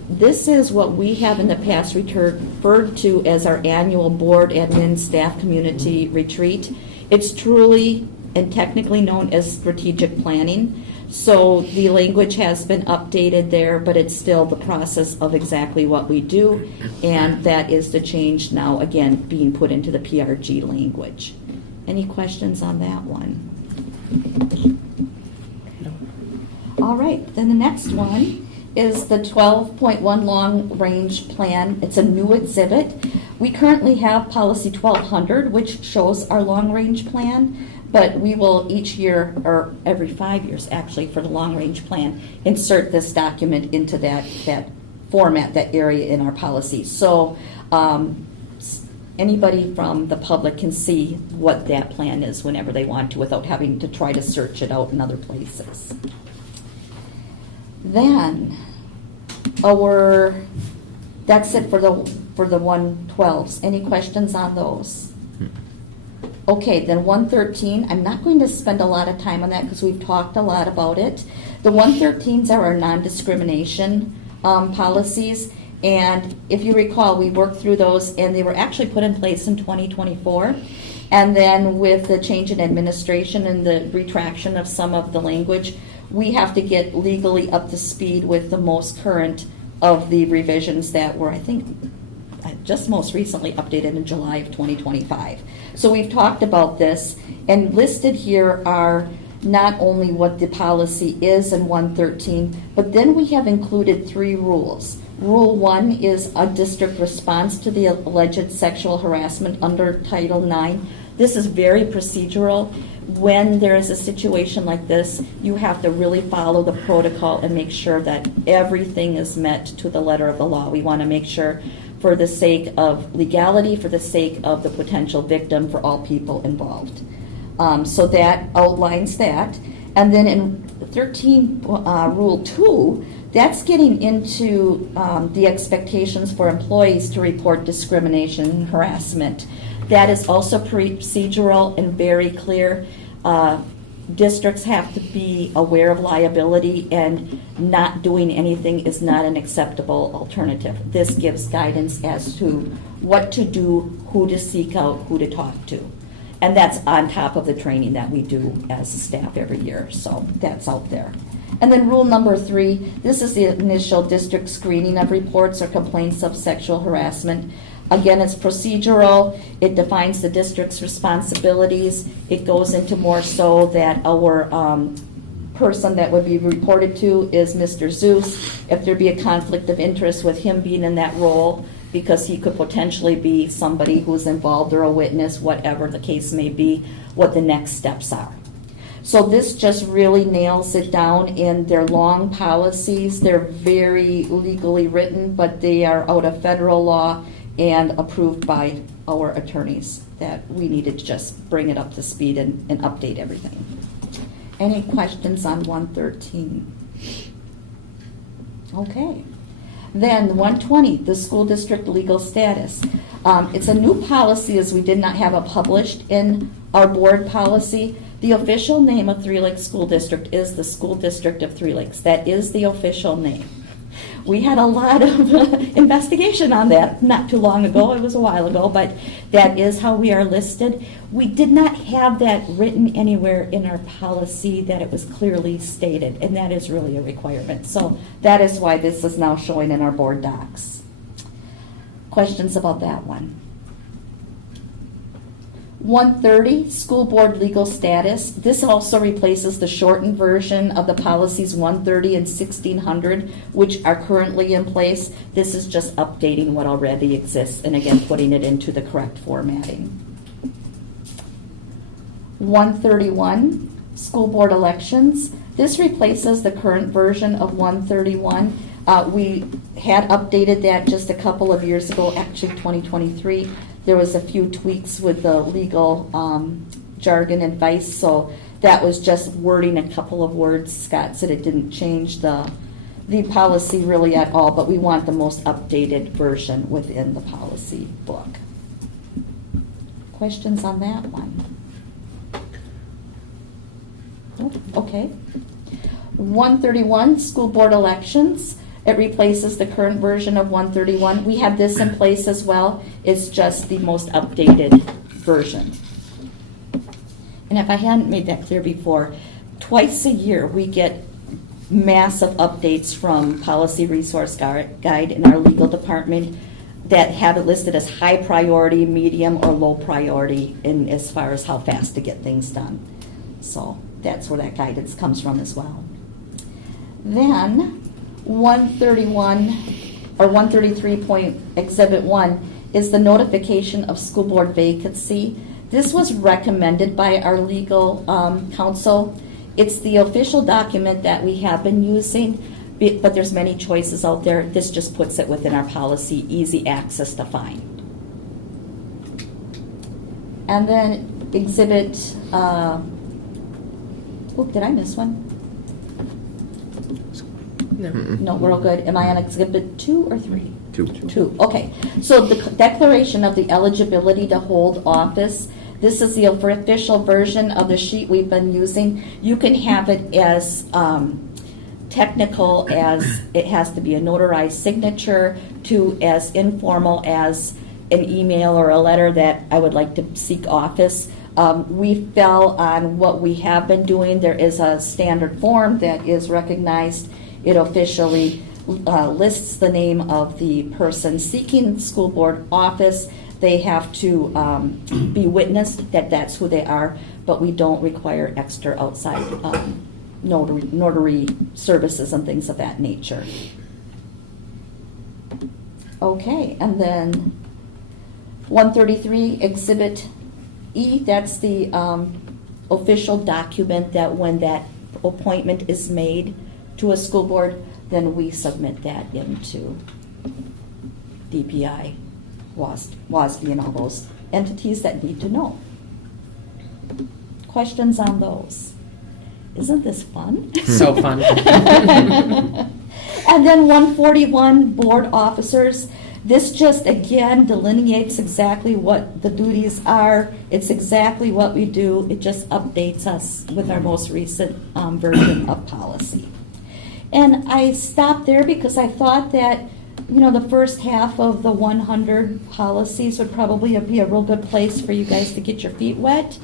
This is what we have in the past referred to as our annual board admin staff community retreat. It's truly and technically known as strategic planning. So the language has been updated there, but it's still the process of exactly what we do, and that is the change now, again, being put into the PRG language. Any questions on that one? All right, then the next one is the 12.1 long-range plan. It's a new exhibit. We currently have policy 1200, which shows our long-range plan, but we will each year, or every 5 years actually, for the long-range plan, insert this document into that format, that area in our policy. So anybody from the public can see what that plan is whenever they want to without having to try to search it out in other places. Then that's it for the 112s. Any questions on those? Okay, then 113, I'm not going to spend a lot of time on that because we've talked a lot about it. The 113s are our non-discrimination policies, and if you recall, we worked through those and they were actually put in place in 2024. And then with the change in administration and the retraction of some of the language, we have to get legally up to speed with the most current of the revisions that were, I think, just most recently updated in July of 2025. So we've talked about this, and listed here are not only what the policy is in 113, but then we have included 3 rules. Rule 1 is a district response to the alleged sexual harassment under Title IX. This is very procedural. When there is a situation like this, you have to really follow the protocol and make sure that everything is met to the letter of the law. We want to make sure, for the sake of legality, for the sake of the potential victim, for all people involved. So that outlines that. And then in 13, Rule 2, that's getting into the expectations for employees to report discrimination and harassment. That is also procedural and very clear. Districts have to be aware of liability, and not doing anything is not an acceptable alternative. This gives guidance as to what to do, who to seek out, who to talk to. And that's on top of the training that we do as a staff every year. So that's out there. And then rule number 3, this is the initial district screening of reports or complaints of sexual harassment. Again, it's procedural. It defines the district's responsibilities. It goes into more so that our person that would be reported to is Mr. Zeus. If there be a conflict of interest with him being in that role, because he could potentially be somebody who's involved or a witness, whatever the case may be, what the next steps are. So this just really nails it down in their long policies. They're very legally written, but they are out of federal law and approved by our attorneys, that we needed to just bring it up to speed and update everything. Any questions on 113? Okay. Then 120, the school district legal status. It's a new policy, as we did not have it published in our board policy. The official name of Three Lakes School District is the School District of Three Lakes. That is the official name. We had a lot of investigation on that not too long ago. It was a while ago, but that is how we are listed. We did not have that written anywhere in our policy that it was clearly stated, and that is really a requirement. So that is why this is now showing in our board docs. Questions about that one? 130, school board legal status. This also replaces the shortened version of the policies 130 and 1600, which are currently in place. This is just updating what already exists and again putting it into the correct formatting. 131, school board elections. This replaces the current version of 131. We had updated that just a couple of years ago, actually 2023. There was a few tweaks with the legal jargon advice, so that was just wording a couple of words. Scott said it didn't change the policy really at all, but we want the most updated version within the policy book. Questions on that one? Oh, okay. 131, school board elections. It replaces the current version of 131. We have this in place as well. It's just the most updated version. And if I hadn't made that clear before, twice a year we get massive updates from Policy Resource Guide in our legal department that have it listed as high priority, medium, or low priority in as far as how fast to get things done. So that's where that guidance comes from as well. Then 131 or 133 Exhibit 1 is the notification of school board vacancy. This was recommended by our legal counsel. It's the official document that we have been using, but there's many choices out there. This just puts it within our policy, easy access to find. And then Exhibit, did I miss one? No, we're all good. Am I on Exhibit 2 or 3? 2. Okay. So the declaration of the eligibility to hold office. This is the official version of the sheet we've been using. You can have it as technical as it has to be a notarized signature to as informal as an email or a letter that I would like to seek office. We fell on what we have been doing. There is a standard form that is recognized. It officially lists the name of the person seeking school board office. They have to be witnessed that that's who they are, but we don't require extra outside notary services and things of that nature. Okay, and then 133 Exhibit E, that's the official document that when that appointment is made to a school board, then we submit that into DPI, WASB, and all those entities that need to know. Questions on those? Isn't this fun? So fun. And then 141 board officers. This just again delineates exactly what the duties are. It's exactly what we do. It just updates us with our most recent version of policy. And I stopped there because I thought that, you know, the first half of the 100 policies would probably be a real good place for you guys to get your feet wet,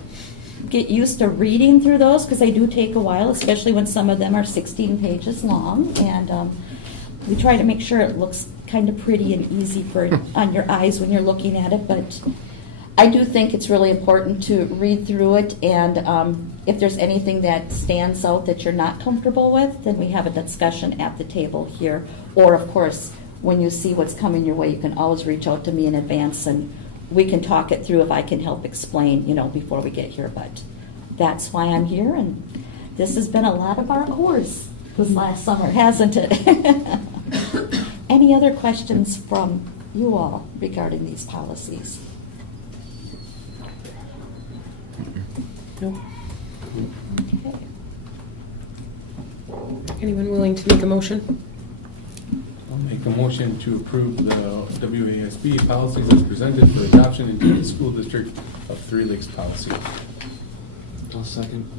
get used to reading through those, because they do take a while, especially when some of them are 16 pages long. And we try to make sure it looks kind of pretty and easy on your eyes when you're looking at it. But I do think it's really important to read through it, and if there's anything that stands out that you're not comfortable with, then we have a discussion at the table here. Or, of course, when you see what's coming your way, you can always reach out to me in advance, and we can talk it through if I can help explain, you know, before we get here. But that's why I'm here, and this has been a lot of our hours this last summer, hasn't it? Any other questions from you all regarding these policies? No. Okay. Anyone willing to make a motion? I'll make a motion to approve the WASB policies as presented for adoption into the school district of Three Lakes policy. I'll second.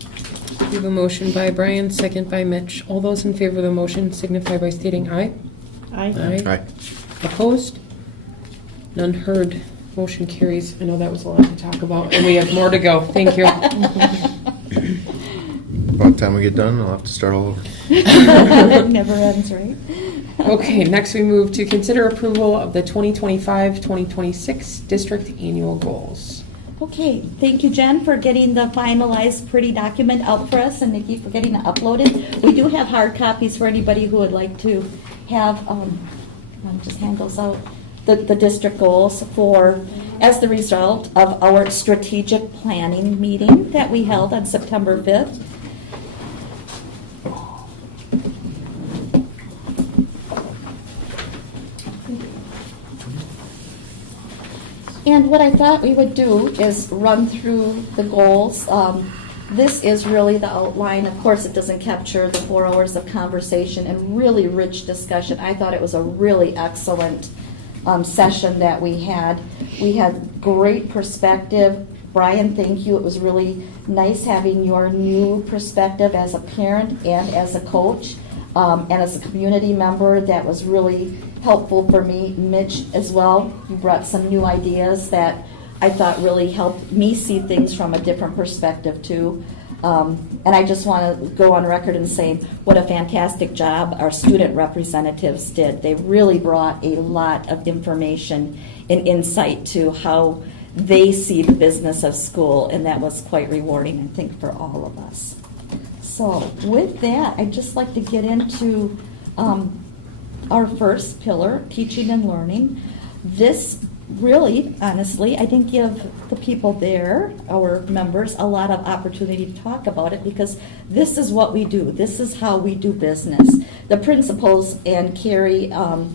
We have a motion by Brian, second by Mitch. All those in favor of the motion signify by stating aye. Aye. Aye. Opposed? None heard. Motion carries. I know that was a lot to talk about, and we have more to go. Thank you. By the time we get done, I'll have to start all over. It never ends, right? Okay, next we move to consider approval of the 2025-2026 district annual goals. Okay, thank you, Jen, for getting the finalized pretty document out for us, and Nikki for getting it uploaded. We do have hard copies for anybody who would like to have, I'll just hand those out, the district goals as the result of our strategic planning meeting that we held on September 5th. And what I thought we would do is run through the goals. This is really the outline. Of course, it doesn't capture the 4 hours of conversation and really rich discussion. I thought it was a really excellent session that we had. We had great perspective. Brian, thank you. It was really nice having your new perspective as a parent and as a coach and as a community member. That was really helpful for me. Mitch as well. You brought some new ideas that I thought really helped me see things from a different perspective too. And I just want to go on record and say what a fantastic job our student representatives did. They really brought a lot of information and insight to how they see the business of school, and that was quite rewarding, I think, for all of us. So with that, I'd just like to get into our first pillar, teaching and learning. This really, honestly, I didn't give the people there, our members, a lot of opportunity to talk about it because this is what we do. This is how we do business. The principals and Carrie are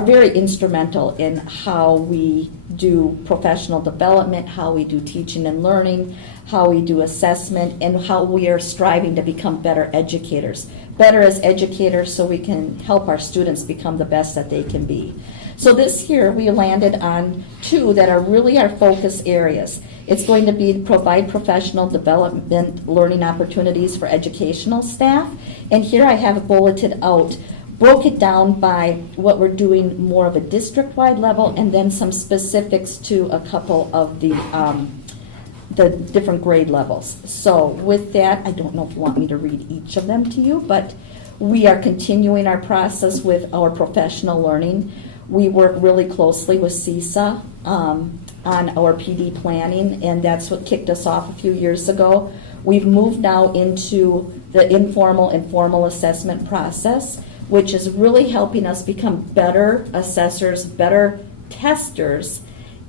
very instrumental in how we do professional development, how we do teaching and learning, how we do assessment, and how we are striving to become better educators. Better as educators so we can help our students become the best that they can be. So this year we landed on 2 that are really our focus areas. It's going to be provide professional development learning opportunities for educational staff. And here I have bulleted out broke it down by what we're doing more of a district-wide level, and then some specifics to a couple of the different grade levels. So with that, I don't know if you want me to read each of them to you, but we are continuing our process with our professional learning. We work really closely with CISA on our PD planning, and that's what kicked us off a few years ago. We've moved now into the informal and formal assessment process, which is really helping us become better assessors, better testers,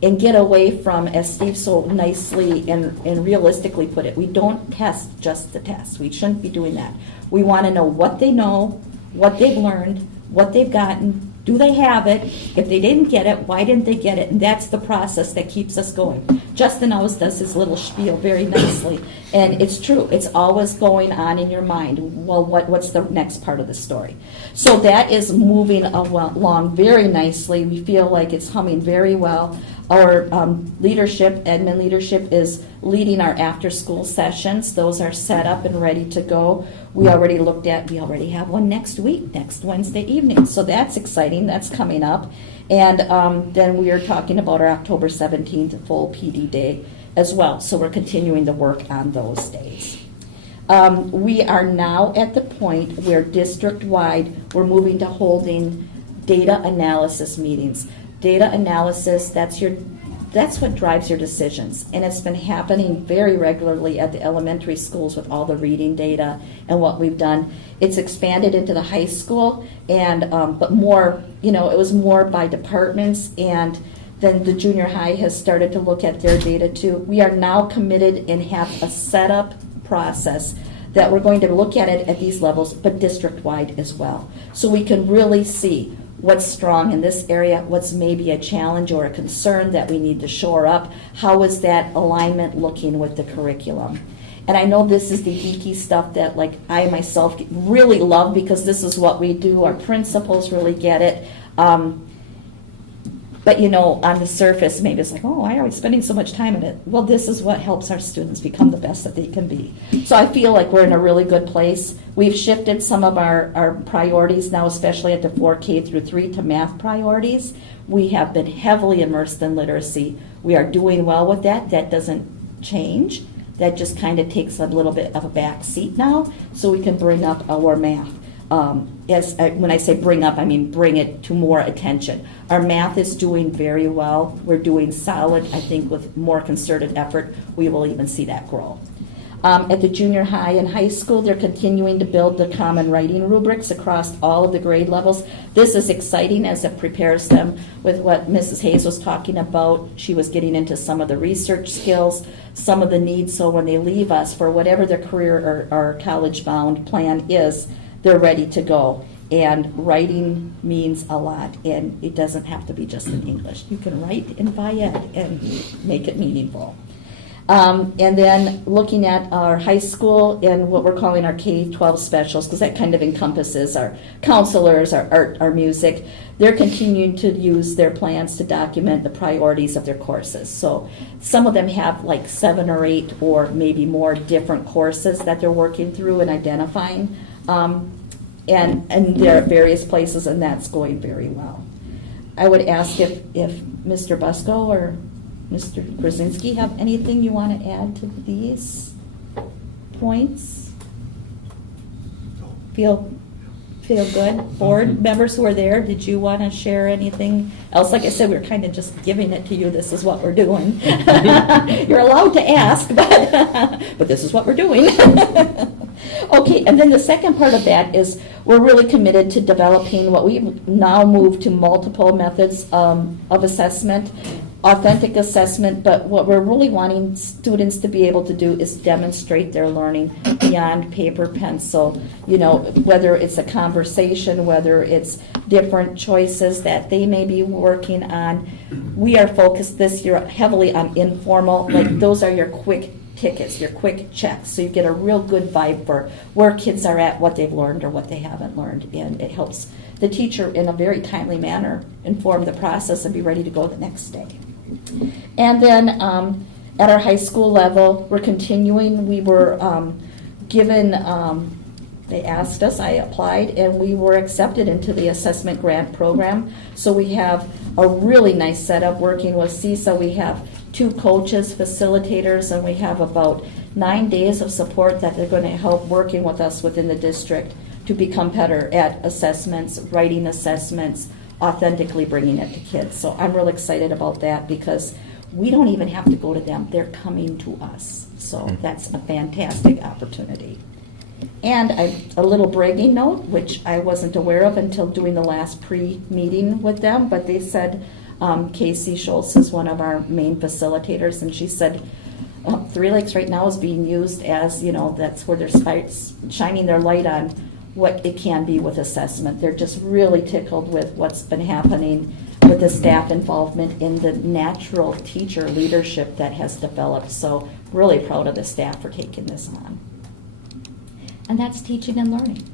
and get away from, as Steve so nicely and realistically put it, we don't test just the test. We shouldn't be doing that. We want to know what they know, what they've learned, what they've gotten. Do they have it? If they didn't get it, why didn't they get it? And that's the process that keeps us going. Justin always does his little spiel very nicely. And it's true. It's always going on in your mind. Well, what's the next part of the story? So that is moving along very nicely. We feel like it's humming very well. Our leadership, admin leadership, is leading our after-school sessions. Those are set up and ready to go. We already have one next week, next Wednesday evening. So that's exciting. That's coming up. And then we are talking about our October 17th full PD day as well. So we're continuing to work on those days. We are now at the point where district-wide, we're moving to holding data analysis meetings. Data analysis, that's what drives your decisions. And it's been happening very regularly at the elementary schools with all the reading data and what we've done. It's expanded into the high school, and but more, it was more by departments, and then the junior high has started to look at their data too. We are now committed and have a setup process that we're going to look at it at these levels, but district-wide as well. So we can really see what's strong in this area, what's maybe a challenge or a concern that we need to shore up. How is that alignment looking with the curriculum? And I know this is the geeky stuff that I myself really love, because this is what we do. Our principals really get it. But on the surface, maybe it's like, oh, why are we spending so much time in it? Well, this is what helps our students become the best that they can be. So I feel like we're in a really good place. We've shifted some of our priorities now, especially at the 4K through 3 to math priorities. We have been heavily immersed in literacy. We are doing well with that. That doesn't change. That just kind of takes a little bit of a back seat now, so we can bring up our math. When I say bring up, I mean bring it to more attention. Our math is doing very well. We're doing solid. I think with more concerted effort, we will even see that grow. At the junior high and high school, they're continuing to build the common writing rubrics across all of the grade levels. This is exciting as it prepares them with what Mrs. Hayes was talking about. She was getting into some of the research skills, some of the needs, so when they leave us for whatever their career or college-bound plan is, they're ready to go. And writing means a lot, and it doesn't have to be just in English. You can write in Viet and make it meaningful. And then looking at our high school and what we're calling our K-12 specials, because that kind of encompasses our counselors, our art, our music. They're continuing to use their plans to document the priorities of their courses. So some of them have 7 or 8 or maybe more different courses that they're working through and identifying. And they're at various places, and that's going very well. I would ask if Mr. Busco or Mr. Krasinski have anything you want to add to these points? Feel good? Board members who are there, did you want to share anything else? Like I said, we're kind of just giving it to you. This is what we're doing. You're allowed to ask, but this is what we're doing. Okay, and then the second part of that is we're really committed to developing what we've now moved to multiple methods of assessment, authentic assessment, but what we're really wanting students to be able to do is demonstrate their learning beyond paper, pencil, whether it's a conversation, whether it's different choices that they may be working on. We are focused this year heavily on informal, those are your quick tickets, your quick checks, so you get a real good vibe for where kids are at, what they've learned or what they haven't learned, and it helps the teacher in a very timely manner inform the process and be ready to go the next day. And then at our high school level, we're continuing. We were given They asked us, I applied, and we were accepted into the assessment grant program. So we have a really nice setup working with CISA. We have 2 coaches, facilitators, and we have about 9 days of support that they're going to help working with us within the district to become better at assessments, writing assessments, authentically bringing it to kids. So I'm real excited about that because we don't even have to go to them. They're coming to us. So that's a fantastic opportunity. And a little bragging note, which I wasn't aware of until doing the last pre-meeting with them, but they said Casey Schultz is one of our main facilitators, and she said Three Lakes right now is being used as, that's where they're shining their light on what it can be with assessment. They're just really tickled with what's been happening with the staff involvement in the natural teacher leadership that has developed. So really proud of the staff for taking this on. And that's teaching and learning.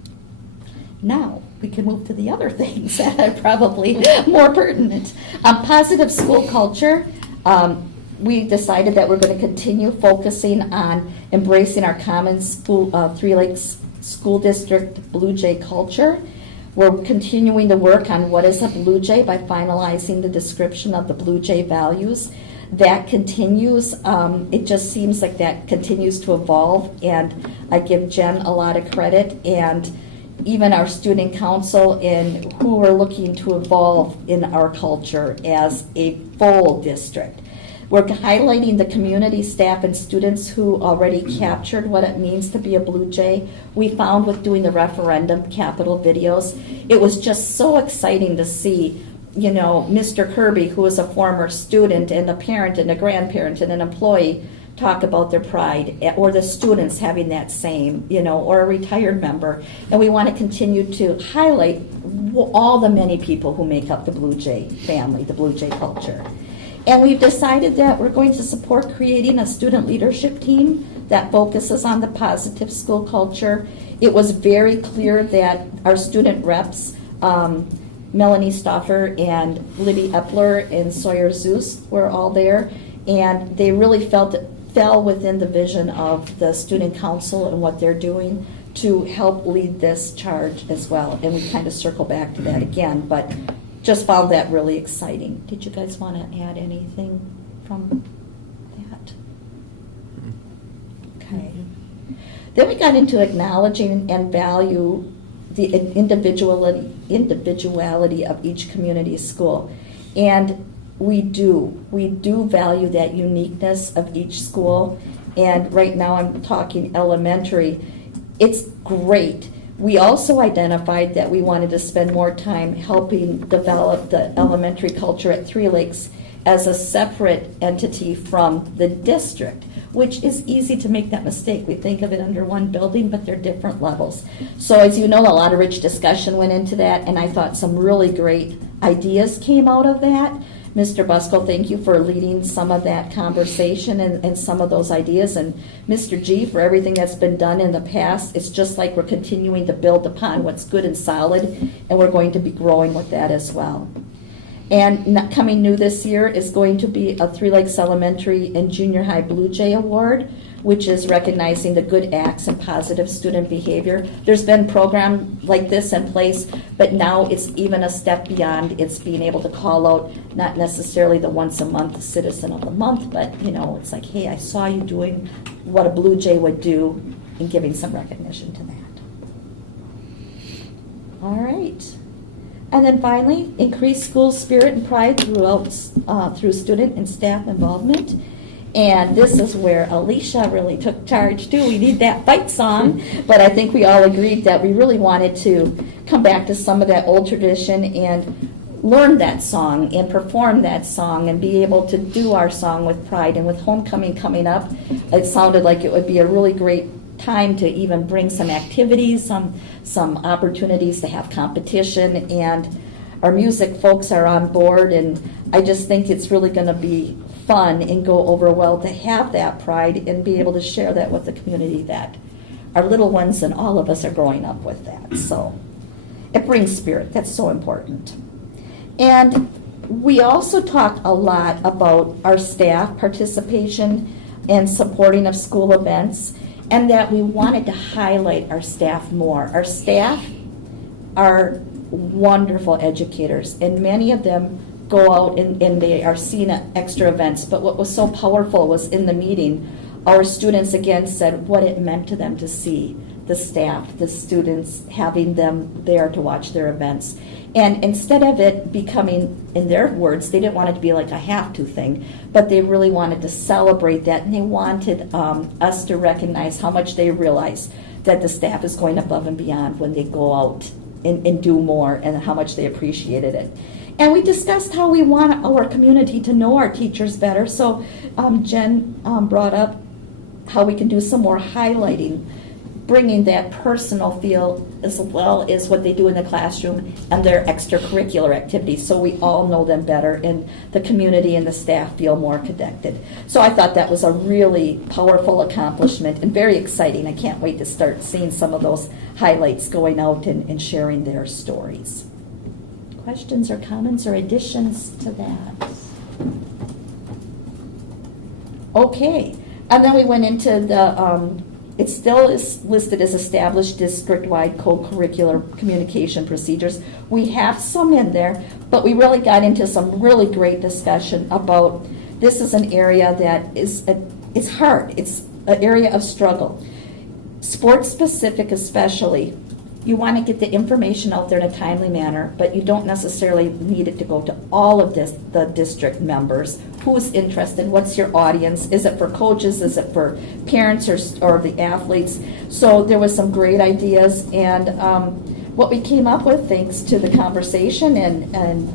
Now, we can move to the other things that are probably more pertinent. Positive school culture. We decided that we're going to continue focusing on embracing our common school, Three Lakes School District Blue Jay culture. We're continuing to work on what is a Blue Jay by finalizing the description of the Blue Jay values. That continues. It just seems like that continues to evolve, and I give Jen a lot of credit, and even our student council in who are looking to evolve in our culture as a full district. We're highlighting the community, staff, and students who already captured what it means to be a Blue Jay. We found with doing the referendum capital videos, it was just so exciting to see, Mr. Kirby, who was a former student and a parent and a grandparent and an employee, talk about their pride, or the students having that same, or a retired member. And we want to continue to highlight all the many people who make up the Blue Jay family, the Blue Jay culture. And we've decided that we're going to support creating a student leadership team that focuses on the positive school culture. It was very clear that our student reps, Melanie Stoffer and Libby Epler and Sawyer Zeus were all there, and they really fell within the vision of the student council and what they're doing to help lead this charge as well. And we kind of circle back to that again, but just found that really exciting. Did you guys want to add anything from that? Okay. Then we got into acknowledging and value the individuality of each community school. And we do value that uniqueness of each school. And right now I'm talking elementary. It's great. We also identified that we wanted to spend more time helping develop the elementary culture at Three Lakes as a separate entity from the district, which is easy to make that mistake. We think of it under one building, but they're different levels. So as you know, a lot of rich discussion went into that, and I thought some really great ideas came out of that. Mr. Buskell, thank you for leading some of that conversation and some of those ideas, and Mr. G for everything that's been done in the past. It's just like we're continuing to build upon what's good and solid, and we're going to be growing with that as well. And coming new this year is going to be a Three Lakes Elementary and Junior High Blue Jay Award, which is recognizing the good acts and positive student behavior. There's been programs like this in place, but now it's even a step beyond. It's being able to call out not necessarily the once a month Citizen of the Month, but it's like, hey, I saw you doing what a Blue Jay would do, and giving some recognition to that. All right. And then finally, increase school spirit and pride through student and staff involvement. And this is where Alicia really took charge too. We need that fight song, but I think we all agreed that we really wanted to come back to some of that old tradition and learn that song and perform that song and be able to do our song with pride. And with homecoming coming up, it sounded like it would be a really great time to even bring some activities, some opportunities to have competition, and our music folks are on board, and I just think it's really going to be fun and go over well to have that pride and be able to share that with the community, that our little ones and all of us are growing up with that. So it brings spirit. That's so important. And we also talked a lot about our staff participation and supporting of school events. and that we wanted to highlight our staff more. Our staff are wonderful educators, and many of them go out and they are seeing extra events. But what was so powerful was in the meeting, our students again said what it meant to them to see the staff, the students, having them there to watch their events. And instead of it becoming, in their words, they didn't want it to be like a have-to thing, but they really wanted to celebrate that, and they wanted us to recognize how much they realize that the staff is going above and beyond when they go out and do more, and how much they appreciated it. And we discussed how we want our community to know our teachers better. So Jen brought up how we can do some more highlighting, bringing that personal feel as well as what they do in the classroom and their extracurricular activities, so we all know them better and the community and the staff feel more connected. So I thought that was a really powerful accomplishment and very exciting. I can't wait to start seeing some of those highlights going out and sharing their stories. Questions or comments or additions to that? Okay, and then we went into the it still is listed as established district-wide co-curricular communication procedures. We have some in there, but we really got into some really great discussion about this is an area that it's hard. It's an area of struggle. Sports-specific especially, you want to get the information out there in a timely manner, but you don't necessarily need it to go to all of the district members. Who's interested? What's your audience? Is it for coaches? Is it for parents or the athletes? So there was some great ideas, and what we came up with, thanks to the conversation, and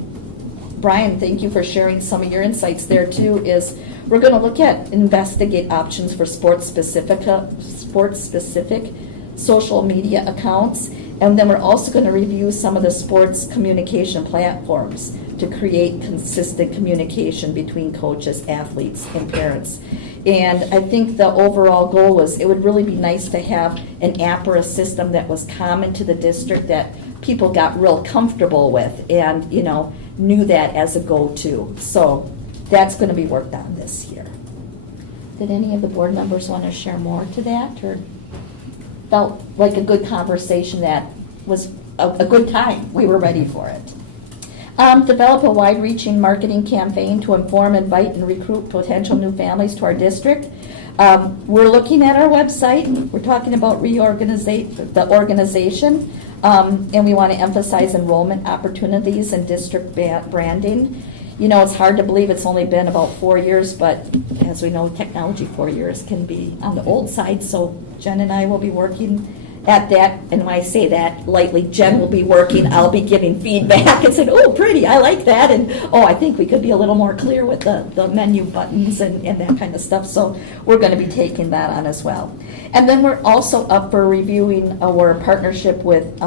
Brian, thank you for sharing some of your insights there too, is we're going to look at investigate options for sports-specific social media accounts, and then we're also going to review some of the sports communication platforms to create consistent communication between coaches, athletes, and parents. And I think the overall goal was it would really be nice to have an app or a system that was common to the district that people got real comfortable with and knew that as a go-to. So that's going to be worked on this year. Did any of the board members want to share more to that, or felt like a good conversation that was a good time? We were ready for it. Develop a wide-reaching marketing campaign to inform, invite, and recruit potential new families to our district. We're looking at our website. We're talking about the organization, and we want to emphasize enrollment opportunities and district branding. It's hard to believe it's only been about 4 years, but as we know, technology 4 years can be on the old side. So Jen and I will be working at that, and when I say that lightly, Jen will be working, I'll be giving feedback and saying, oh, pretty, I like that, and oh, I think we could be a little more clear with the menu buttons and that kind of stuff. So we're going to be taking that on as well. And then we're also up for reviewing our partnership with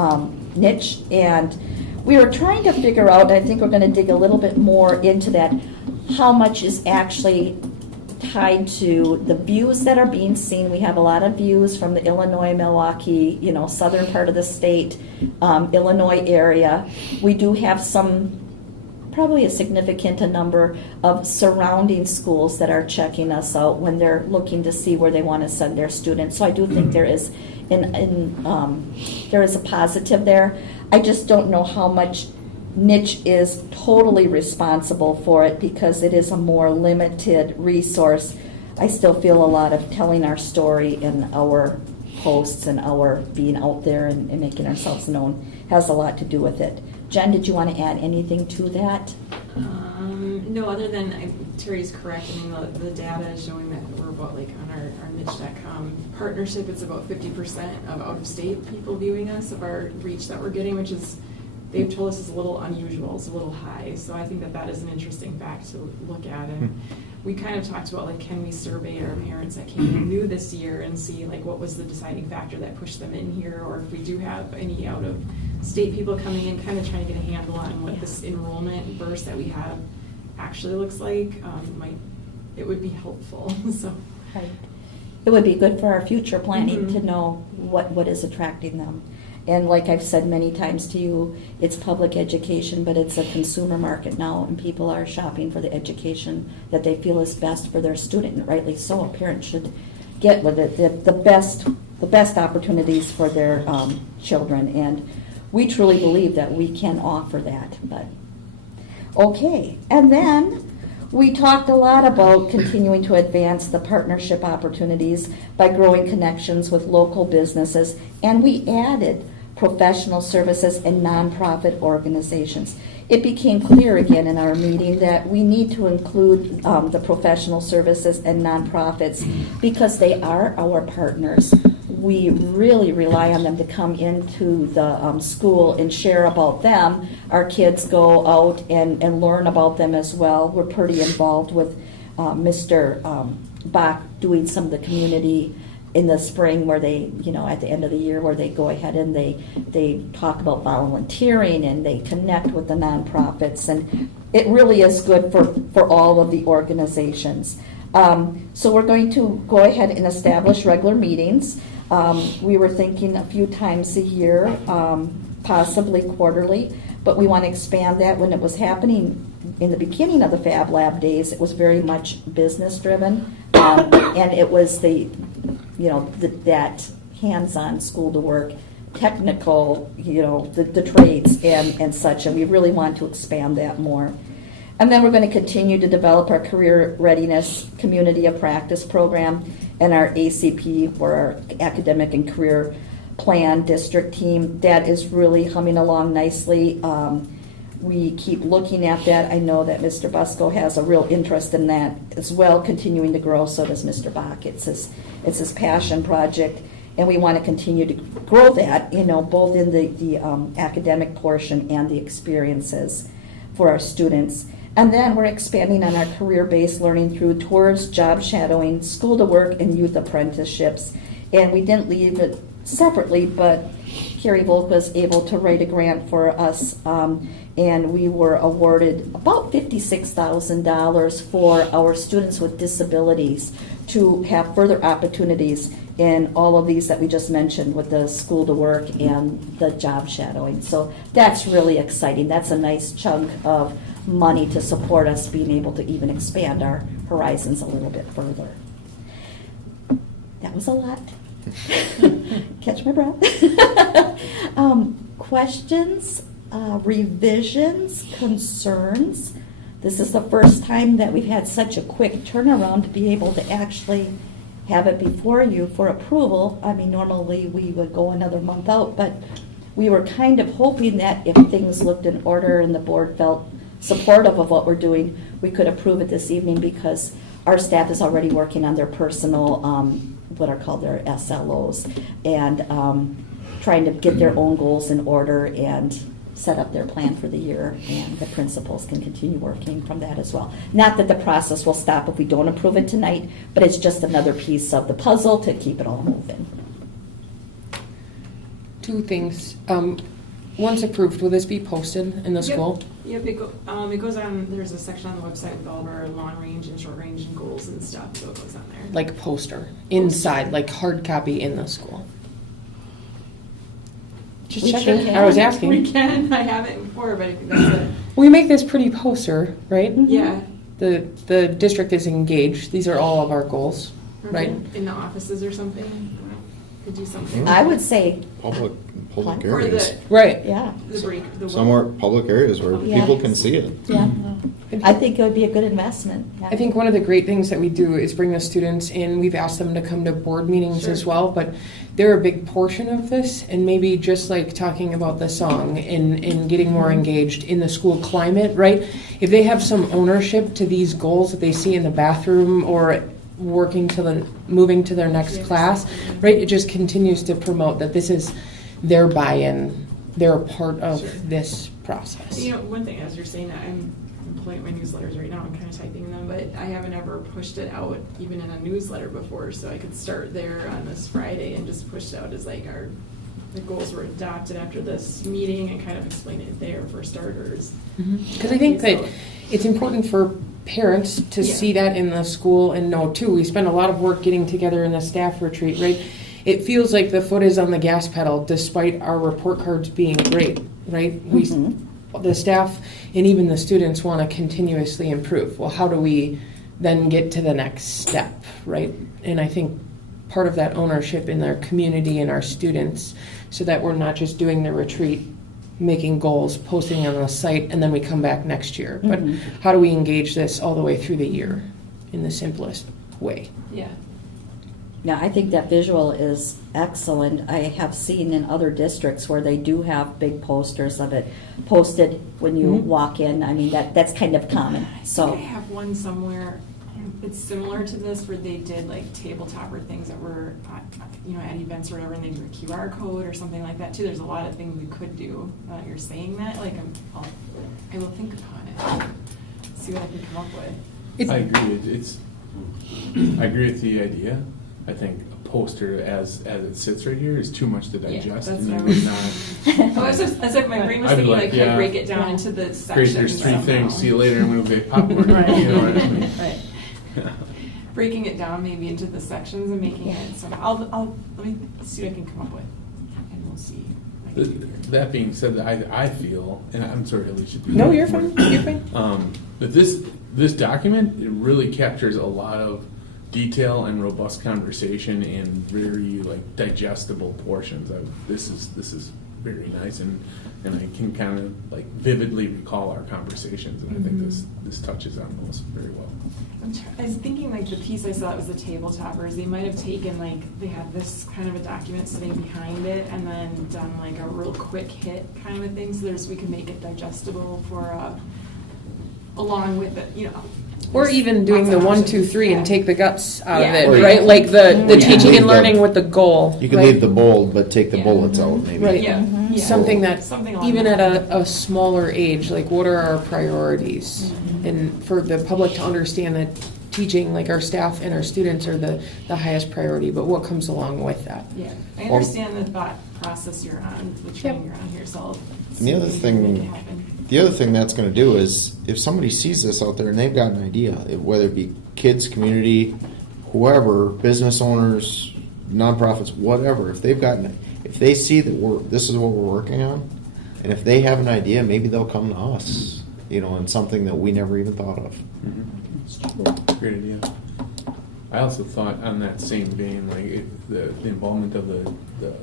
Niche, and we were trying to figure out, I think we're going to dig a little bit more into that, how much is actually tied to the views that are being seen. We have a lot of views from the Illinois, Milwaukee, southern part of the state, Illinois area. We do have probably a significant number of surrounding schools that are checking us out when they're looking to see where they want to send their students. So I do think there is there is a positive there. I just don't know how much Niche is totally responsible for it because it is a more limited resource. I still feel a lot of telling our story in our posts and our being out there and making ourselves known has a lot to do with it. Jen, did you want to add anything to that? No, other than Terry's correct. I mean, the data is showing that we're about, on our niche.com partnership, it's about 50% of out-of-state people viewing us, of our reach that we're getting, which is, they've told us is a little unusual, it's a little high. So I think that is an interesting fact to look at. And we kind of talked about, can we survey our parents that came in new this year and see, what was the deciding factor that pushed them in here, or if we do have any out-of-state people coming in, kind of trying to get a handle on what this enrollment burst that we have actually looks like. It would be helpful. So, right. It would be good for our future planning to know what is attracting them. And like I've said many times to you, it's public education, but it's a consumer market now, and people are shopping for the education that they feel is best for their student, and rightly so. A parent should get with it the best opportunities for their children. And we truly believe that we can offer that. But okay, and then we talked a lot about continuing to advance the partnership opportunities by growing connections with local businesses, and we added professional services and nonprofit organizations. It became clear again in our meeting that we need to include the professional services and nonprofits because they are our partners. We really rely on them to come into the school and share about them. Our kids go out and learn about them as well. We're pretty involved with Mr. Bach doing some of the community in the spring where they, at the end of the year where they go ahead and they talk about volunteering and they connect with the nonprofits. And it really is good for all of the organizations. So we're going to go ahead and establish regular meetings. We were thinking a few times a year, possibly quarterly, but we want to expand that. When it was happening in the beginning of the Fab Lab days, it was very much business driven, and it was that hands-on school to work, technical, the trades and such, and we really want to expand that more. And then we're going to continue to develop our career readiness community of practice program and our ACP, or our academic and career plan district team. That is really humming along nicely. We keep looking at that. I know that Mr. Busco has a real interest in that as well, continuing to grow. So does Mr. Bach. It's his passion project, and we want to continue to grow that, both in the academic portion and the experiences for our students. And then we're expanding on our career-based learning through tours, job shadowing, school to work, and youth apprenticeships. And we didn't leave it separately, but Carrie Volk was able to write a grant for us, and we were awarded about $56,000 for our students with disabilities to have further opportunities in all of these that we just mentioned with the school to work and the job shadowing. So that's really exciting. That's a nice chunk of money to support us being able to even expand our horizons a little bit further. That was a lot. Catch my breath. Questions, revisions, concerns? This is the first time that we've had such a quick turnaround to be able to actually have it before you for approval. I mean, normally we would go another month out, but we were kind of hoping that if things looked in order and the board felt supportive of what we're doing, we could approve it this evening because our staff is already working on their personal, what are called their SLOs, and trying to get their own goals in order and set up their plan for the year, and the principals can continue working from that as well. Not that the process will stop if we don't approve it tonight, but it's just another piece of the puzzle to keep it all moving. Two things. Once approved, will this be posted in the school? Yep, it goes on, there's a section on the website with all of our long range and short range and goals and stuff, so it goes on there. Like poster, inside, like hard copy in the school? Just checking. I was asking. We can. I haven't before, but I think that's it. We make this pretty poster, right? Yeah. The district is engaged. These are all of our goals, right? In the offices or something. Could do something. I would say public or areas. Right. Yeah. The break. The Somewhere public areas where Yeah. people can see it. Yeah. I think it would be a good investment. Yeah. I think one of the great things that we do is bring the students in. We've asked them to come to board meetings as well, but they're a big portion of this, and maybe just like talking about the song and getting more engaged in the school climate, right? If they have some ownership to these goals that they see in the bathroom or moving to their next class, right? It just continues to promote that this is their buy-in. They're a part of this process. One thing as you're saying that, I'm pulling up my newsletters right now. I'm kind of typing them, but I haven't ever pushed it out even in a newsletter before, so I could start there on this Friday and just push it out as like the goals were adopted after this meeting and kind of explain it there for starters. Because I think that it's important for parents to see that in the school and know too. We spend a lot of work getting together in the staff retreat, right? It feels like the foot is on the gas pedal despite our report cards being great, right? The staff and even the students want to continuously improve. Well, how do we then get to the next step, right? And I think part of that ownership in their community and our students, so that we're not just doing the retreat, making goals, posting on the site, and then we come back next year. But how do we engage this all the way through the year in the simplest way? Yeah. Yeah, I think that visual is excellent. I have seen in other districts where they do have big posters of it posted when you walk in. I mean, that's kind of common. I So have one somewhere. It's similar to this where they did like tabletop or things that were, at events or whatever, and they do a QR code or something like that too. There's a lot of things we could do. You're saying that, like, I will think upon it. See what I can come up with. I agree. I agree with the idea. I think a poster as it sits right here is too much to digest. That's and what I it was. not. As if my brain was I'd be thinking, like, could I yeah. break it down into the Great, sections? there's three somehow? things. See you later. I'm gonna get popcorn. Right. You know what I mean? Right. Breaking it down maybe into the sections and making it. So let me see what I can come up with, and we'll see. That being said, I feel, and I'm sorry, Alicia. No, you're fine. You're fine. That this document, it really captures a lot of detail and robust conversation in very digestible portions. This is very nice, and I can kind of vividly recall our conversations, and I think this touches on those very well. I was thinking the piece I saw that was the tabletoppers. They might have taken they had this kind of a document sitting behind it, and then done a real quick hit kind of a thing, so we could make it digestible for along with it, Or even doing the 1, 2, 3 and take the guts out of it, Or right? you- Like the You teaching leave and learning with the goal. You can right? leave the bold, but take the bullets out, maybe. Right. Yeah. Something that, Something along even that. at a smaller age, what are our priorities? And for the public to understand that teaching, our staff and our students are the highest priority, but what comes along with that? Yeah, I understand the thought process you're on, the training you're on here, so. And the other thing that's going to do is, if somebody sees this out there and they've got an idea, whether it be kids, community, whoever, business owners, nonprofits, whatever, if they see that this is what we're working on, and if they have an idea, maybe they'll come to us, and something that we never even thought of. Great idea. I also thought on that same vein, if the involvement of the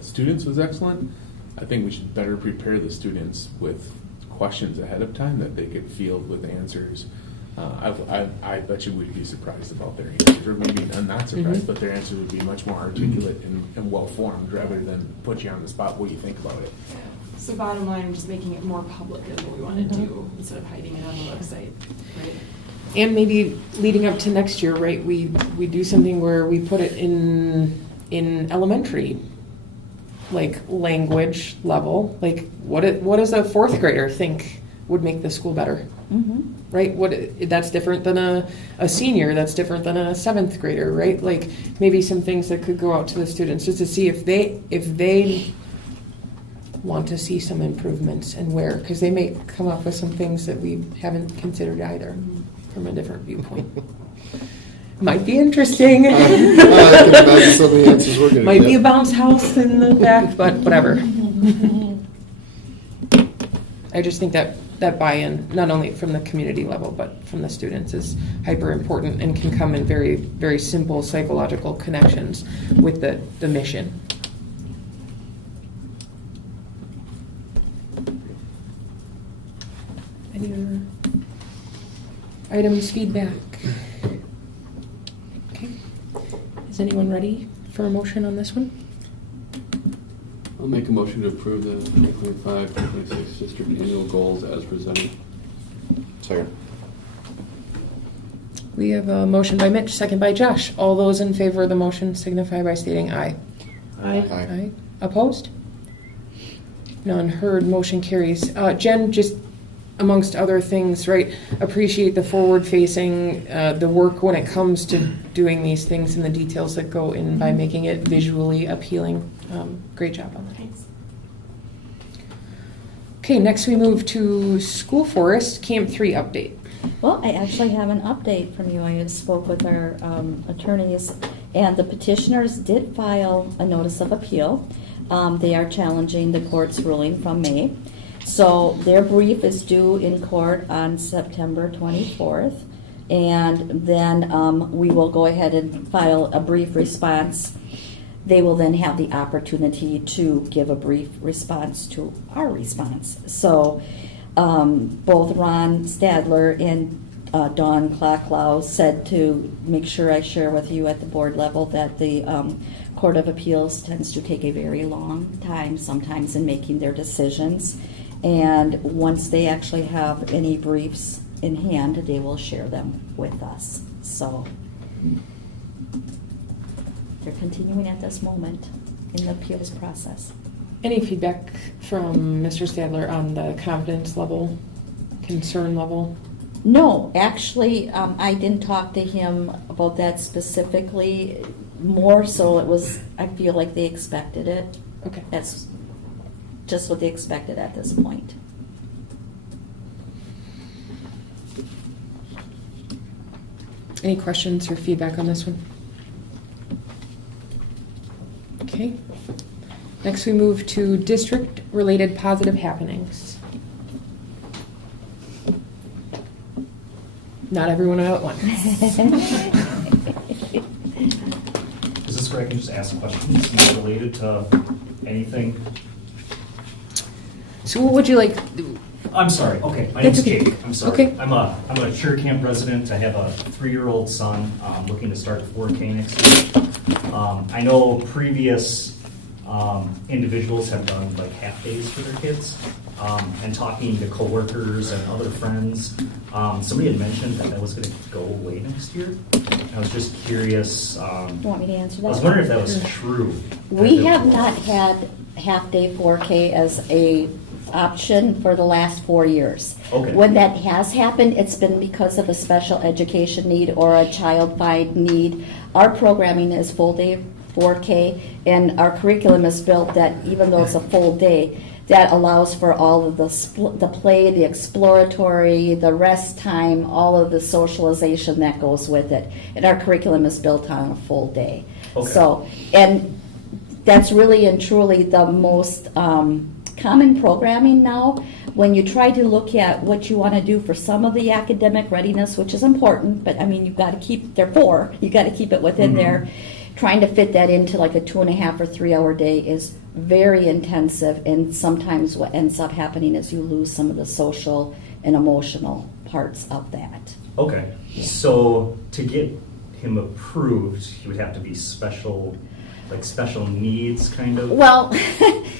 students was excellent, I think we should better prepare the students with questions ahead of time that they could field with answers. I bet you we'd be surprised about their answers, or maybe not surprised, but their answers would be much more articulate and well-formed rather than put you on the spot. What do you think about it? So bottom line, just making it more public is what we want to do, instead of hiding it on the website, right? And maybe leading up to next year, right, we do something where we put it in elementary, language level. What does a fourth grader think would make the school better? Right? That's different than a senior. That's different than a seventh grader, right? Maybe some things that could go out to the students just to see if they want to see some improvements and where, because they may come up with some things that we haven't considered either from a different viewpoint. Might be interesting. I can imagine some of the answers we're gonna Might be get. a bounce house in the back, but whatever. I just think that buy-in, not only from the community level, but from the students, is hyper important and can come in very, very simple psychological connections with the mission. Any other items, feedback? Okay. Is anyone ready for a motion on this one? I'll make a motion to approve the 2025-2026 district annual goals as presented. Second. We have a motion by Mitch, second by Josh. All those in favor of the motion signify by stating aye. Aye. Aye. Opposed? None heard, motion carries. Jen, just amongst other things, right, appreciate the forward-facing, the work when it comes to doing these things and the details that go in by making it visually appealing. Great job on that. Thanks. Okay, next we move to School Forest Camp 3 update. Well, I actually have an update from you. I spoke with our attorneys, and the petitioners did file a notice of appeal. They are challenging the court's ruling from May. So their brief is due in court on September 24th, and then we will go ahead and file a brief response. They will then have the opportunity to give a brief response to our response. So both Ron Stadler and Dawn Klocklau said to make sure I share with you at the board level that the Court of Appeals tends to take a very long time sometimes in making their decisions. And once they actually have any briefs in hand, they will share them with us. So they're continuing at this moment in the appeals process. Any feedback from Mr. Stadler on the confidence level, concern level? No, actually, I didn't talk to him about that specifically. More so, it was, I feel like they expected it. Okay. That's just what they expected at this point. Any questions or feedback on this one? Okay. Next, we move to district-related positive happenings. Not everyone at once. Is this where I can just ask questions not related to anything? So what would you like? I'm sorry. Okay, my name's okay. Jake. I'm sorry. Okay. I'm a Sugar Camp resident. I have a 3-year-old son looking to start 4K next year. I know previous individuals have done like half days for their kids. And talking to coworkers and other friends, somebody had mentioned that was going to go away next year. I was just curious. Do you want me to answer that? I was wondering if that was true. We have not had half-day 4K as a option for the last 4 years. Okay. When that has happened, it's been because of a special education need or a child-find need. Our programming is full-day 4K, and our curriculum is built that even though it's a full day, that allows for all of the play, the exploratory, the rest time, all of the socialization that goes with it. And our curriculum is built on a full day. Okay. So, and that's really and truly the most common programming now. When you try to look at what you want to do for some of the academic readiness, which is important, but I mean, you've got to keep, therefore, you've got to keep it within there. Trying to fit that into like a 2.5 or 3 hour day is very intensive, and sometimes what ends up happening is you lose some of the social and emotional parts of that. Okay. So to get him approved, he would have to be special, like special needs kind of? Well,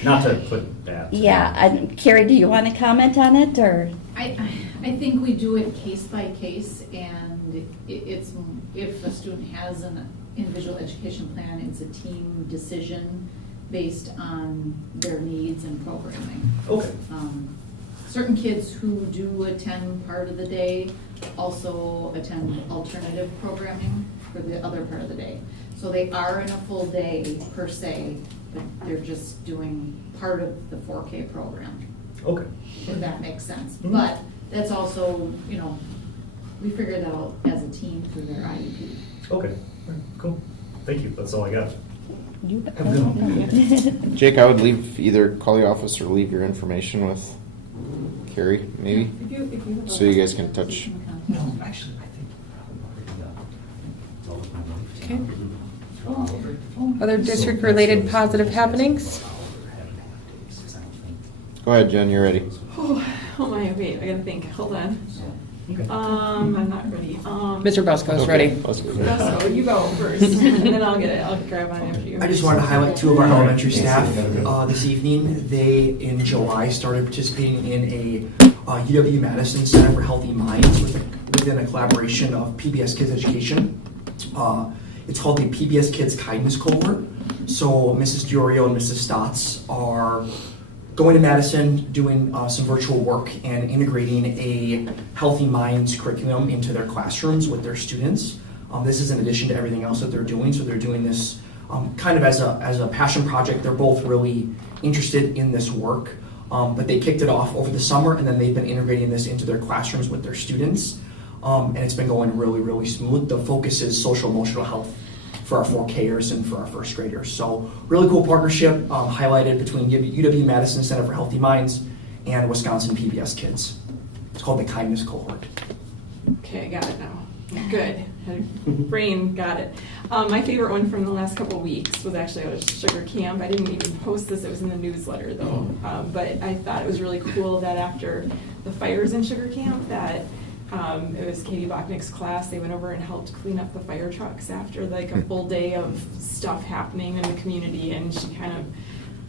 not to put that. Yeah. Carrie, do you want to comment on it, or? I think we do it case by case, and it's, if a student has an individual education plan, it's a team decision based on their needs and programming. Okay. Certain kids who do attend part of the day also attend alternative programming for the other part of the day. So they are in a full day per se, but they're just doing part of the 4K program. Okay. If that makes sense. Mm-hmm. But that's also, you know, we figure that out as a team through their IEP. Okay. All right. Cool. Thank you. That's all I got. Jake, I would leave either call the office or leave your information with Carrie, maybe, so you guys can touch. No, actually, I think. Okay. Other district-related positive happenings? Go ahead, Jen, you're ready. Oh my, wait, I gotta think, hold on. I'm not ready. Mr. Busco's ready. Busco, you go first, and then I'll grab on after you. I just wanted to highlight 2 of our elementary staff this evening. They, in July, started participating in a UW-Madison Center for Healthy Minds within a collaboration of PBS Kids Education. It's called the PBS Kids Kindness Cohort. So Mrs. Diorio and Mrs. Stotts are going to Madison, doing some virtual work and integrating a Healthy Minds curriculum into their classrooms with their students. This is in addition to everything else that they're doing. So they're doing this kind of as a passion project. They're both really interested in this work, but they kicked it off over the summer, and then they've been integrating this into their classrooms with their students. And it's been going really, really smooth. The focus is social emotional health for our 4Kers and for our first graders. So really cool partnership highlighted between UW-Madison Center for Healthy Minds and Wisconsin PBS Kids. It's called the Kindness Cohort. Okay, I got it now. Good. Brain got it. My favorite one from the last couple of weeks was actually at Sugar Camp. I didn't even post this, it was in the newsletter though. But I thought it was really cool that after the fires in Sugar Camp that it was Katie Bachnick's class. They went over and helped clean up the fire trucks after like a full day of stuff happening in the community, and she kind of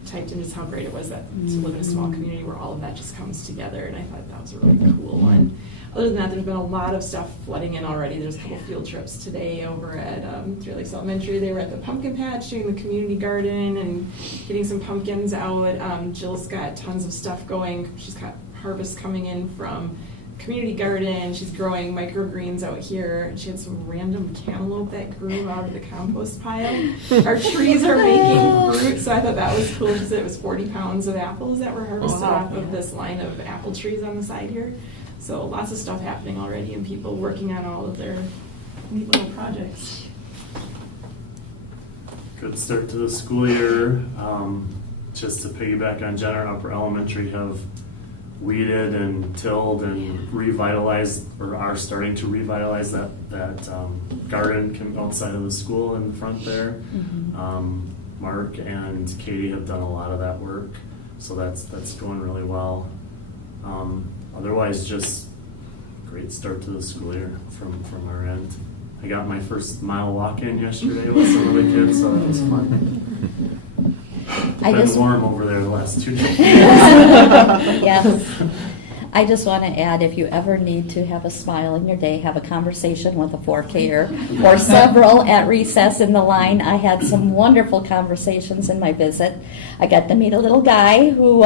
typed in just how great it was that to live in a small community where all of that just comes together, and I thought that was a really cool one. Other than that, there's been a lot of stuff flooding in already. There's a couple field trips today over at Three Lakes Elementary. They were at the pumpkin patch doing the community garden and getting some pumpkins out. Jill's got tons of stuff going. She's got harvest coming in from community garden. She's growing microgreens out here. She had some random cantaloupe that grew out of the compost pile. Our trees are making fruit, so I thought that was cool. She said it was 40 pounds of apples that were harvested off of this line of apple trees on the side here. So lots of stuff happening already and people working on all of their neat little projects. Good start to the school year. Just to piggyback on Jenner, Upper Elementary have weeded and tilled and revitalized, or are starting to revitalize that garden outside of the school in the front there. Mark and Katie have done a lot of that work, so that's going really well. Otherwise, just great start to the school year from our end. I got my first mile walk in yesterday with some of the kids, so that was fun. It's been warm over there the last 2 days. Yes. I just want to add, if you ever need to have a smile in your day, have a conversation with a 4Ker or several at recess in the line. I had some wonderful conversations in my visit. I got to meet a little guy who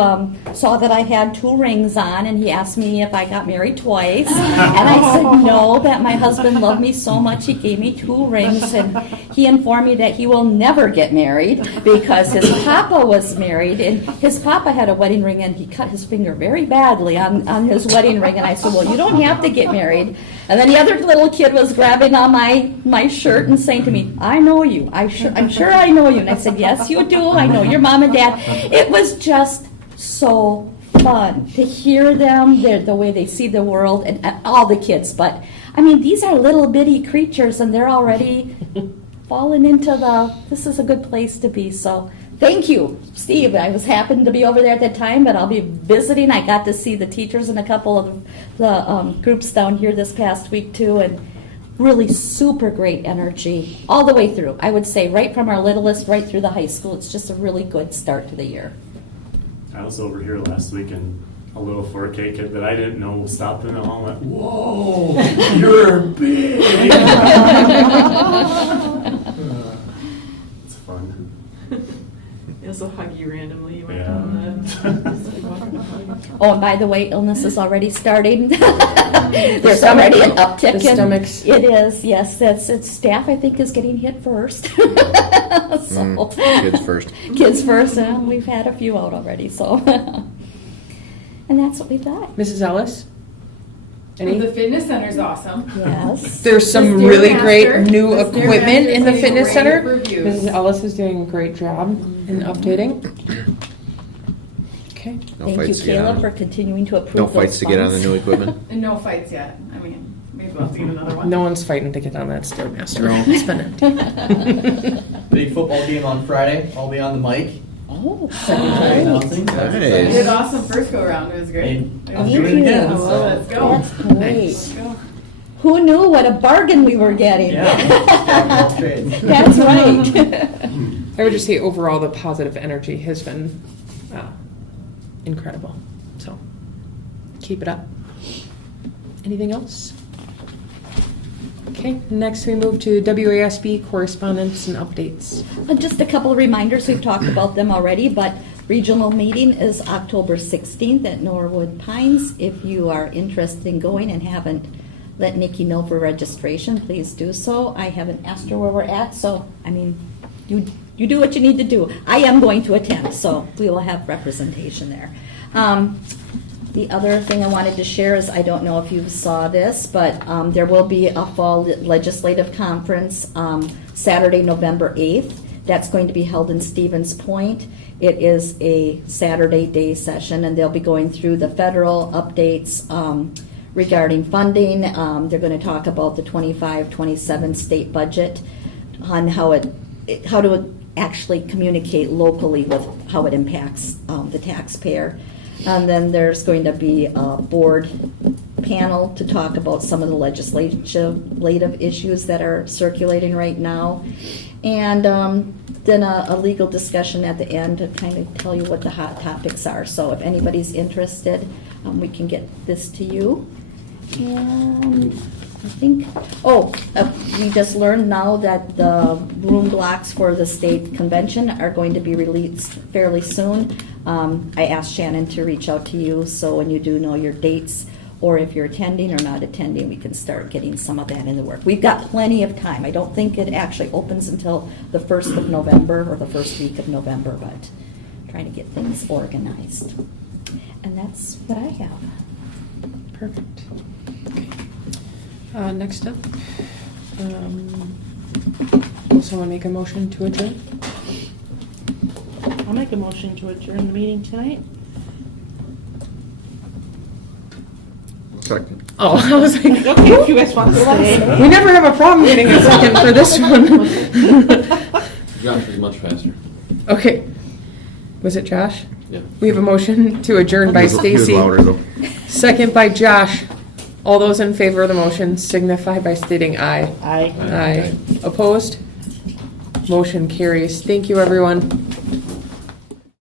saw that I had 2 rings on, and he asked me if I got married twice. And I said no, that my husband loved me so much he gave me 2 rings, and he informed me that he will never get married because his papa was married, and his papa had a wedding ring, and he cut his finger very badly on his wedding ring. And I said, well, you don't have to get married. And then the other little kid was grabbing on my shirt and saying to me, I know you. I'm sure I know you. And I said, yes, you do. I know your mom and dad. It was just so fun to hear them, the way they see the world, and all the kids. But, I mean, these are little bitty creatures, and they're already falling into this is a good place to be. So thank you, Steve. I happened to be over there at that time, but I'll be visiting. I got to see the teachers and a couple of the groups down here this past week too, and really super great energy all the way through. I would say right from our littlest right through the high school. It's just a really good start to the year. I was over here last week, and a little 4K kid that I didn't know stopped in the hall and went, whoa, you're big. It's fun. They also hug you randomly. Oh, and by the way, illness is already starting. There's already an uptick the stomachs. It is, yes. It's staff, I think, is getting hit first. Kids first. Kids first, and we've had a few out already. So, and that's what we've got. Mrs. Ellis? Any? The fitness center's awesome. Yes. There's some The really Stairmaster- great new the equipment Stairmaster's in the getting fitness great center. reviews. Mrs. Ellis is doing a great job in updating. Okay. No Thank you, fights to get Caleb, on. for continuing to approve No those fights to get on the funds. new equipment. And no fights yet. I mean, maybe we'll have to get another one. No one's fighting to get on that Stairmaster. No. It's been empty. Big football game on Friday. I'll be on the mic. Oh, Nothing. You did awesome first go around. It was great. I'll do it again. Well, So. let's go. That's great. Let's go. Who knew what a bargain we were getting? Yeah. That's right. I would just say overall the positive energy has been incredible. So keep it up. Anything else? Okay, next we move to WASB correspondence and updates. Just a couple of reminders. We've talked about them already, but regional meeting is October 16th at Norwood Pines. If you are interested in going and haven't let Nikki know for registration, please do so. I haven't asked her where we're at, so I mean, you do what you need to do. I am going to attend, so we will have representation there. The other thing I wanted to share is, I don't know if you saw this, but there will be a fall legislative conference Saturday, November 8th. That's going to be held in Stevens Point. It is a Saturday day session, and they'll be going through the federal updates, regarding funding. They're going to talk about the 25-27 state budget on how to actually communicate locally with how it impacts the taxpayer. And then there's going to be a board panel to talk about some of the legislative issues that are circulating right now. And then a legal discussion at the end to kind of tell you what the hot topics are. So if anybody's interested, we can get this to you. And I think, we just learned now that the room blocks for the state convention are going to be released fairly soon. I asked Shannon to reach out to you, so when you do know your dates, or if you're attending or not attending, we can start getting some of that in the work. We've got plenty of time. I don't think it actually opens until the 1st of November or the first week of November, but trying to get things organized. And that's what I have. Perfect. Next up, will someone make a motion to adjourn? I'll make a motion to adjourn the meeting tonight. Second. Oh, I was like, Okay, if you guys want to say. we never have a problem getting a second for this one. Josh is much faster. Okay. Was it Josh? Yeah. We have a motion to adjourn by He was Stacy. louder, though. Second by Josh. All those in favor of the motion signify by stating aye. Aye. Aye. Opposed? Motion carries. Thank you, everyone.